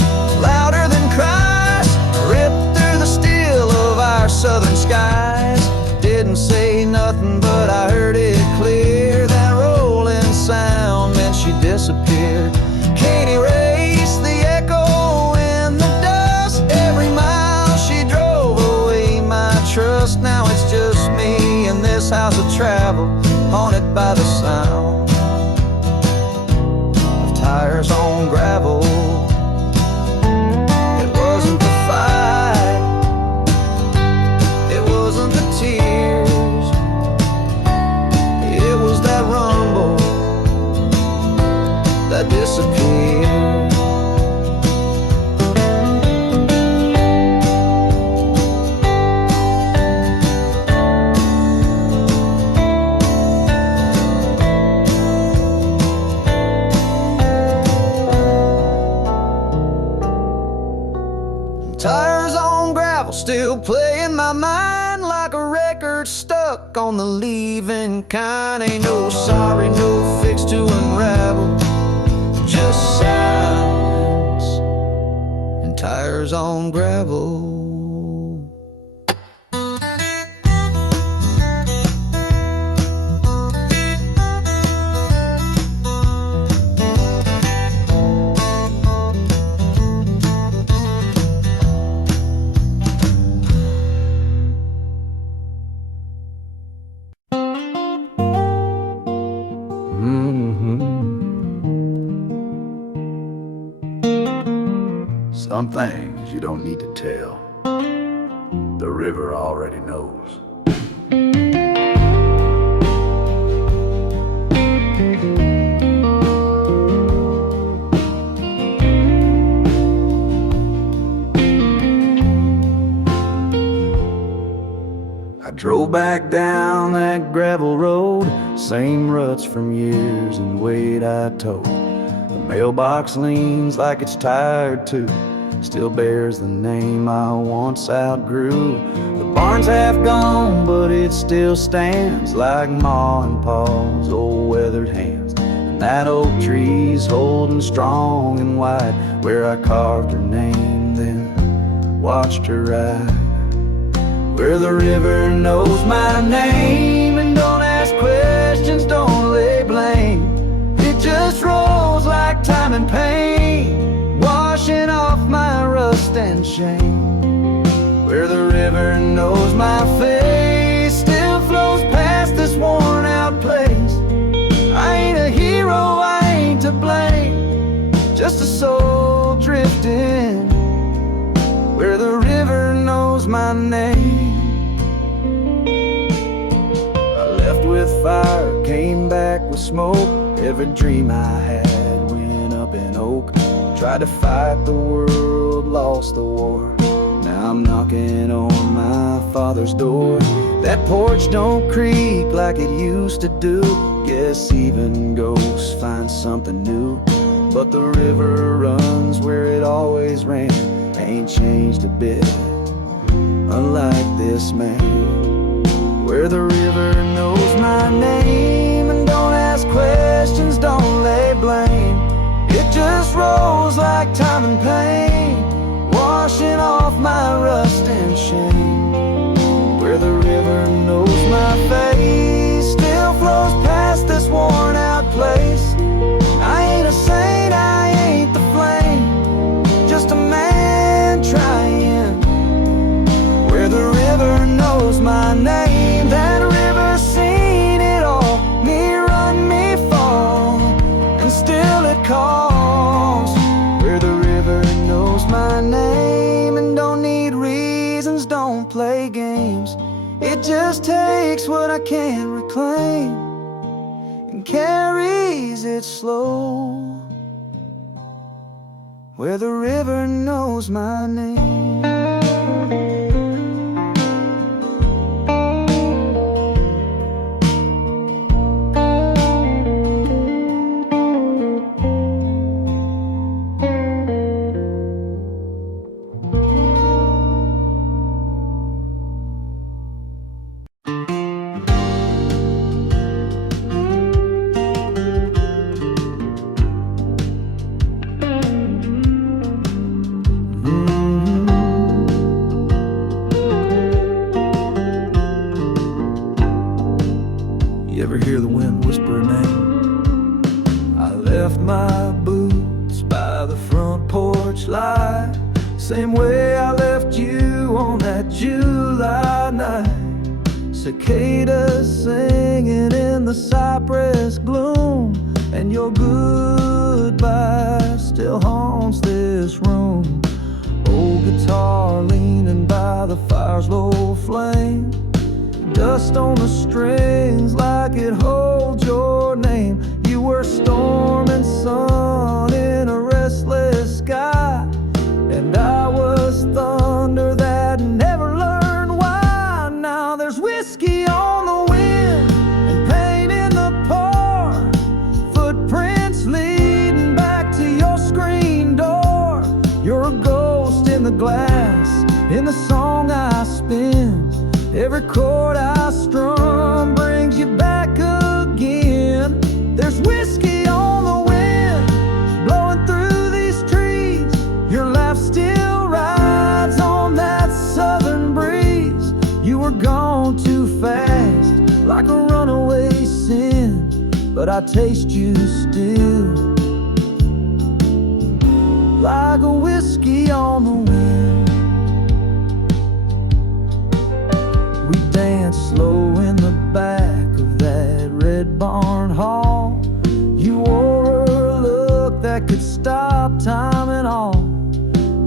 louder than cries, ripped through the steel of our southern skies. Didn't say nothing, but I heard it clear. That rolling sound meant she disappeared. Can't erase the echo in the dust. Every mile she drove away my trust. Now it's just me in this house of travel, haunted by the sound of tires on gravel. It wasn't the fight, it wasn't the tears, it was that rumble that disappeared. Tires on gravel still play in my mind, like a record stuck on the leaving kind. Ain't no sorry, no fix to unravel, just silence and tires on gravel. Some things you don't need to tell, the river already knows. I drove back down that gravel road, same ruts from years and weight I told. The mailbox leans like it's tired too, still bears the name I once outgrew. The barn's half gone, but it still stands like Ma and Pa's old weathered hands. And that oak tree's holding strong and wide, where I carved her name, then watched her ride. Where the river knows my name and don't ask questions, don't lay blame. It shame. Where the river knows my face still flows past this worn out place. I ain't a hero, I ain't to blame, just a soul drifting where the river knows my name. I left with fire, came back with smoke. Every dream I had went up in oak. Tried to fight the world, lost the war. Now I'm knocking on my father's door. That porch don't creak like it used to do. Guess even ghosts find something new. But the river runs where it always ran, ain't changed a bit, unlike this man. Where the river knows my name and don't ask questions, don't lay blame. It just rolls like time and pain, washing off my rust and shame. Where the river knows my face still flows past this worn out place. I ain't a saint, I ain't the flame, just a man trying. Where the river knows my name, that river's seen it all, me run, me fall, and still it calls. Where the river knows my name and don't need reasons, don't play games. It just takes what I can't reclaim and carries it slow. Where the river knows my name. You ever hear the wind whisper a name? I left my boots by the front porch light, same way I left you on that July night. Cicadas singing in the cypress gloom, and your goodbye still haunts this room. Old guitar leaning by the fire's low flame, dust on the strings like it holds your name. You were storm and sun in a restless sky, and I was thunder that never learned why. Now there's whiskey on the wind and pain in the pour, footprints leading back to your screen door. You're a ghost in the glass, in the song I spin. Every chord I strum brings you back again. There's whiskey on the wind blowing through these trees. Your laugh still rides on that southern breeze. You were gone too fast, like a runaway sin, but I taste you still, like a whiskey on the wind. We danced slow in the back of that red barn hall. You wore a look that could stop time and all,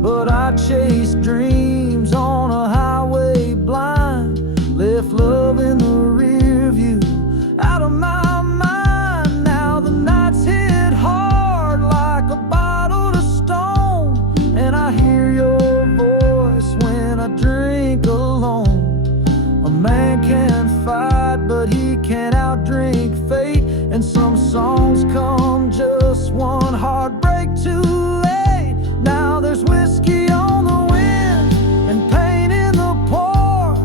but I chased dreams on a highway blind, left love in the rear view, out of my mind. Now the nights hit hard like a bottle to stone, and I hear your voice when I drink alone. A man can't fight, but he can't outdrink fate, and some songs come just one heartbreak too late. Now there's whiskey on the wind and pain in the pour,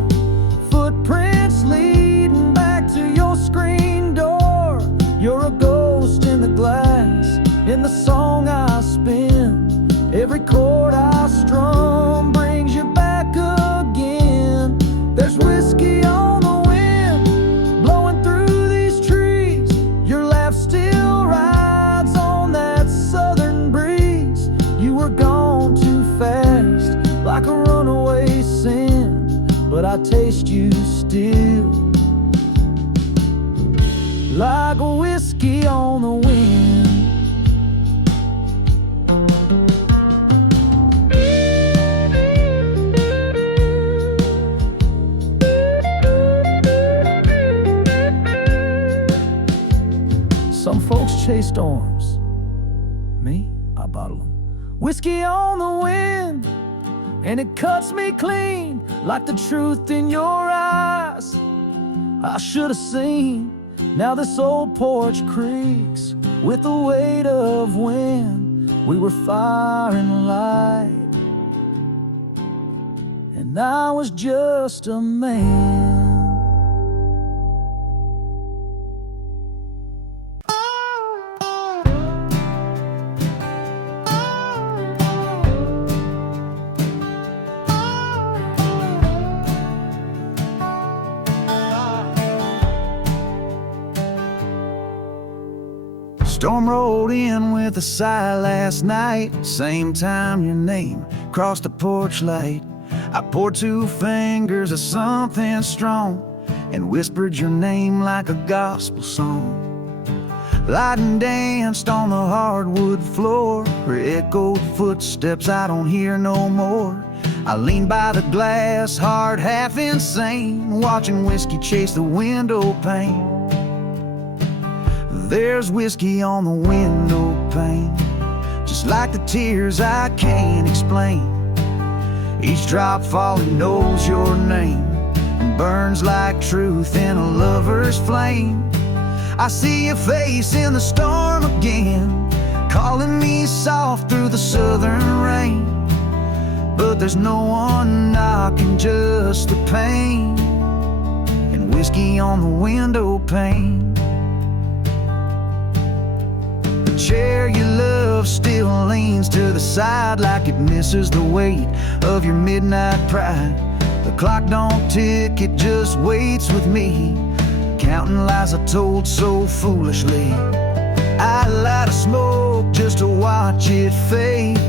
footprints leading back to your screen door. You're a ghost in the glass, in the song I spin. Every chord I strum brings you back again. There's whiskey on the wind blowing through these trees. Your laugh still rides on that southern breeze. You were gone too fast, like I taste you still, like a whiskey on the wind. Some folks chase storms, me, I bottle them. Whiskey on the wind, and it cuts me clean, like the truth in your eyes I should have seen. Now this old porch creaks with the weight of when we were fire and light, and I was just a man. Storm rolled in with a sigh last night. Same time your name crossed the porch light. I poured 2 fingers of something strong and whispered your name like a gospel song. Light and danced on the hardwood floor. Her echoed footsteps I don't hear no more. I leaned by the glass, heart half insane, watching whiskey chase the window pane. There's whiskey on the window pane, just like the tears I can't explain. Each drop falling knows your name and burns like truth in a lover's flame. I see your face in the storm again, calling me soft through the southern rain. But there's no one knocking, just the pain and whiskey on the window pane. The chair you love still leans to the side like it misses the weight of your midnight pride. The clock don't tick, it just waits with me, counting lies I told so foolishly. I light a smoke just to watch it fade,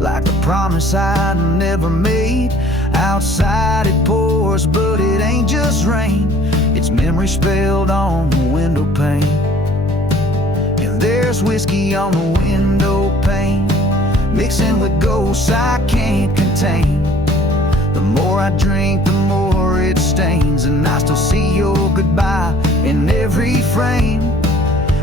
like a promise I never made. Outside it pours, but it ain't just rain, it's memory spelled on the window pane. And there's whiskey on the window pane, mixing with ghosts I can't contain. The more I drink, the more it stains, and I still see your goodbye in every frame.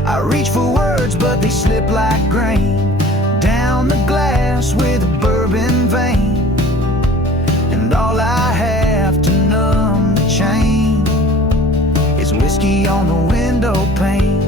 I reach for words, but they slip like grain down the glass with a bourbon vein. And all I have to numb the chain is whiskey on the window pane.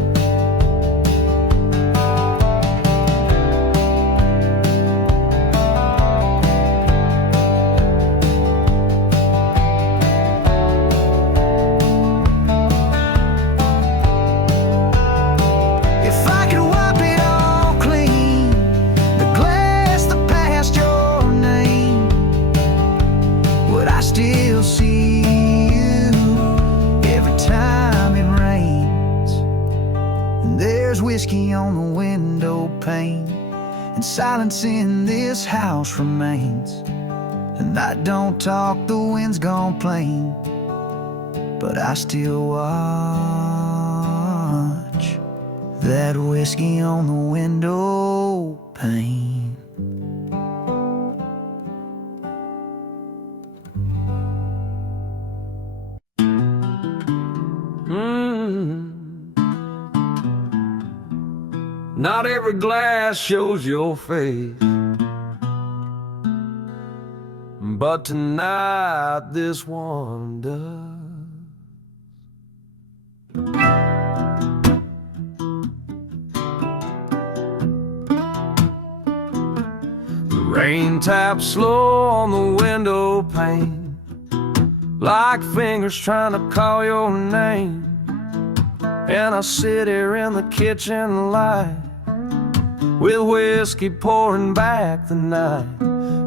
Whiskey on the window pane, and silence in this house remains. And I don't talk, the wind's gone plain, but I still watch that whiskey on the window pane. Not every glass shows your face, but tonight this one does. The rain taps slow on the window pane, like fingers trying to call your name. And I sit here in the kitchen light, with whiskey pouring back the night.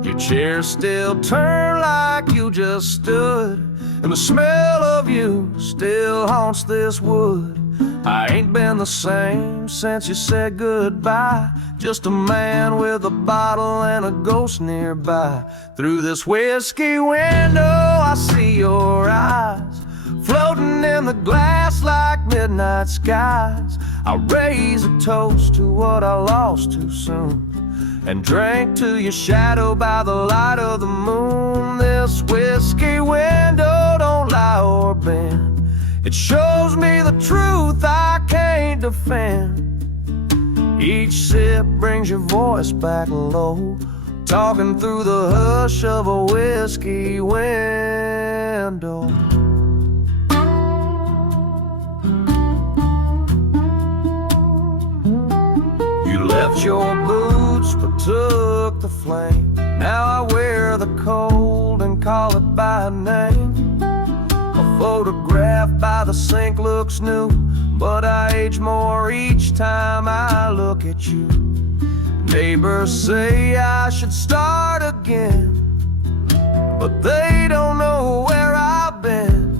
Your chair still turned like you just stood, and the smell of you still haunts this wood. I ain't been the same since you said goodbye. Just a man with a bottle and a ghost nearby. Through this whiskey window I see your eyes, floating in the glass like midnight skies. I raise a toast to what I lost too soon, and drank to your shadow by the light of the moon. This whiskey window don't lie or bend. It shows me the truth I can't defend. Each sip brings your voice back low, talking through the hush of a whiskey window. You left your boots but took the flame. Now I wear the cold and call it by name. A photograph by the sink looks new, but I age more each time I look at you. Neighbors say I should start again, but they don't know where I've been.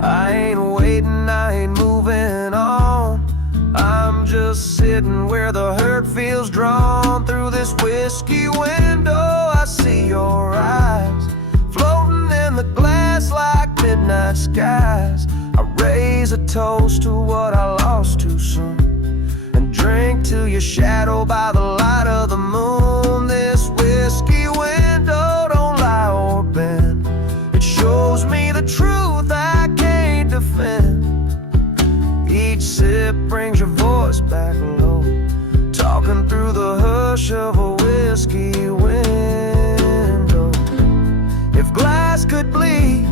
I ain't waiting, I ain't moving on. I'm just sitting where the hurt feels drawn. Through this whiskey window I see your eyes, floating in the glass like midnight skies. I raise a toast to what I lost too soon, and drink to your shadow by the light of the moon. This whiskey window don't lie or bend. It shows me the truth I can't defend. Each sip brings your voice back low, talking through the hush of a whiskey window. If glass could bleed,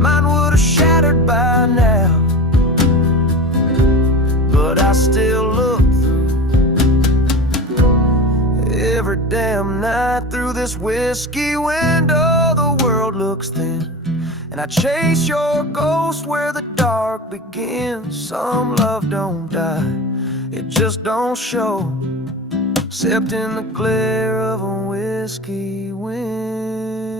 mine would have shattered by now, but I still look through every damn night. Through this whiskey window the world looks thin, and I chase your ghost where the dark begins. Some love don't die, it just don't show, except in the glare of a whiskey window.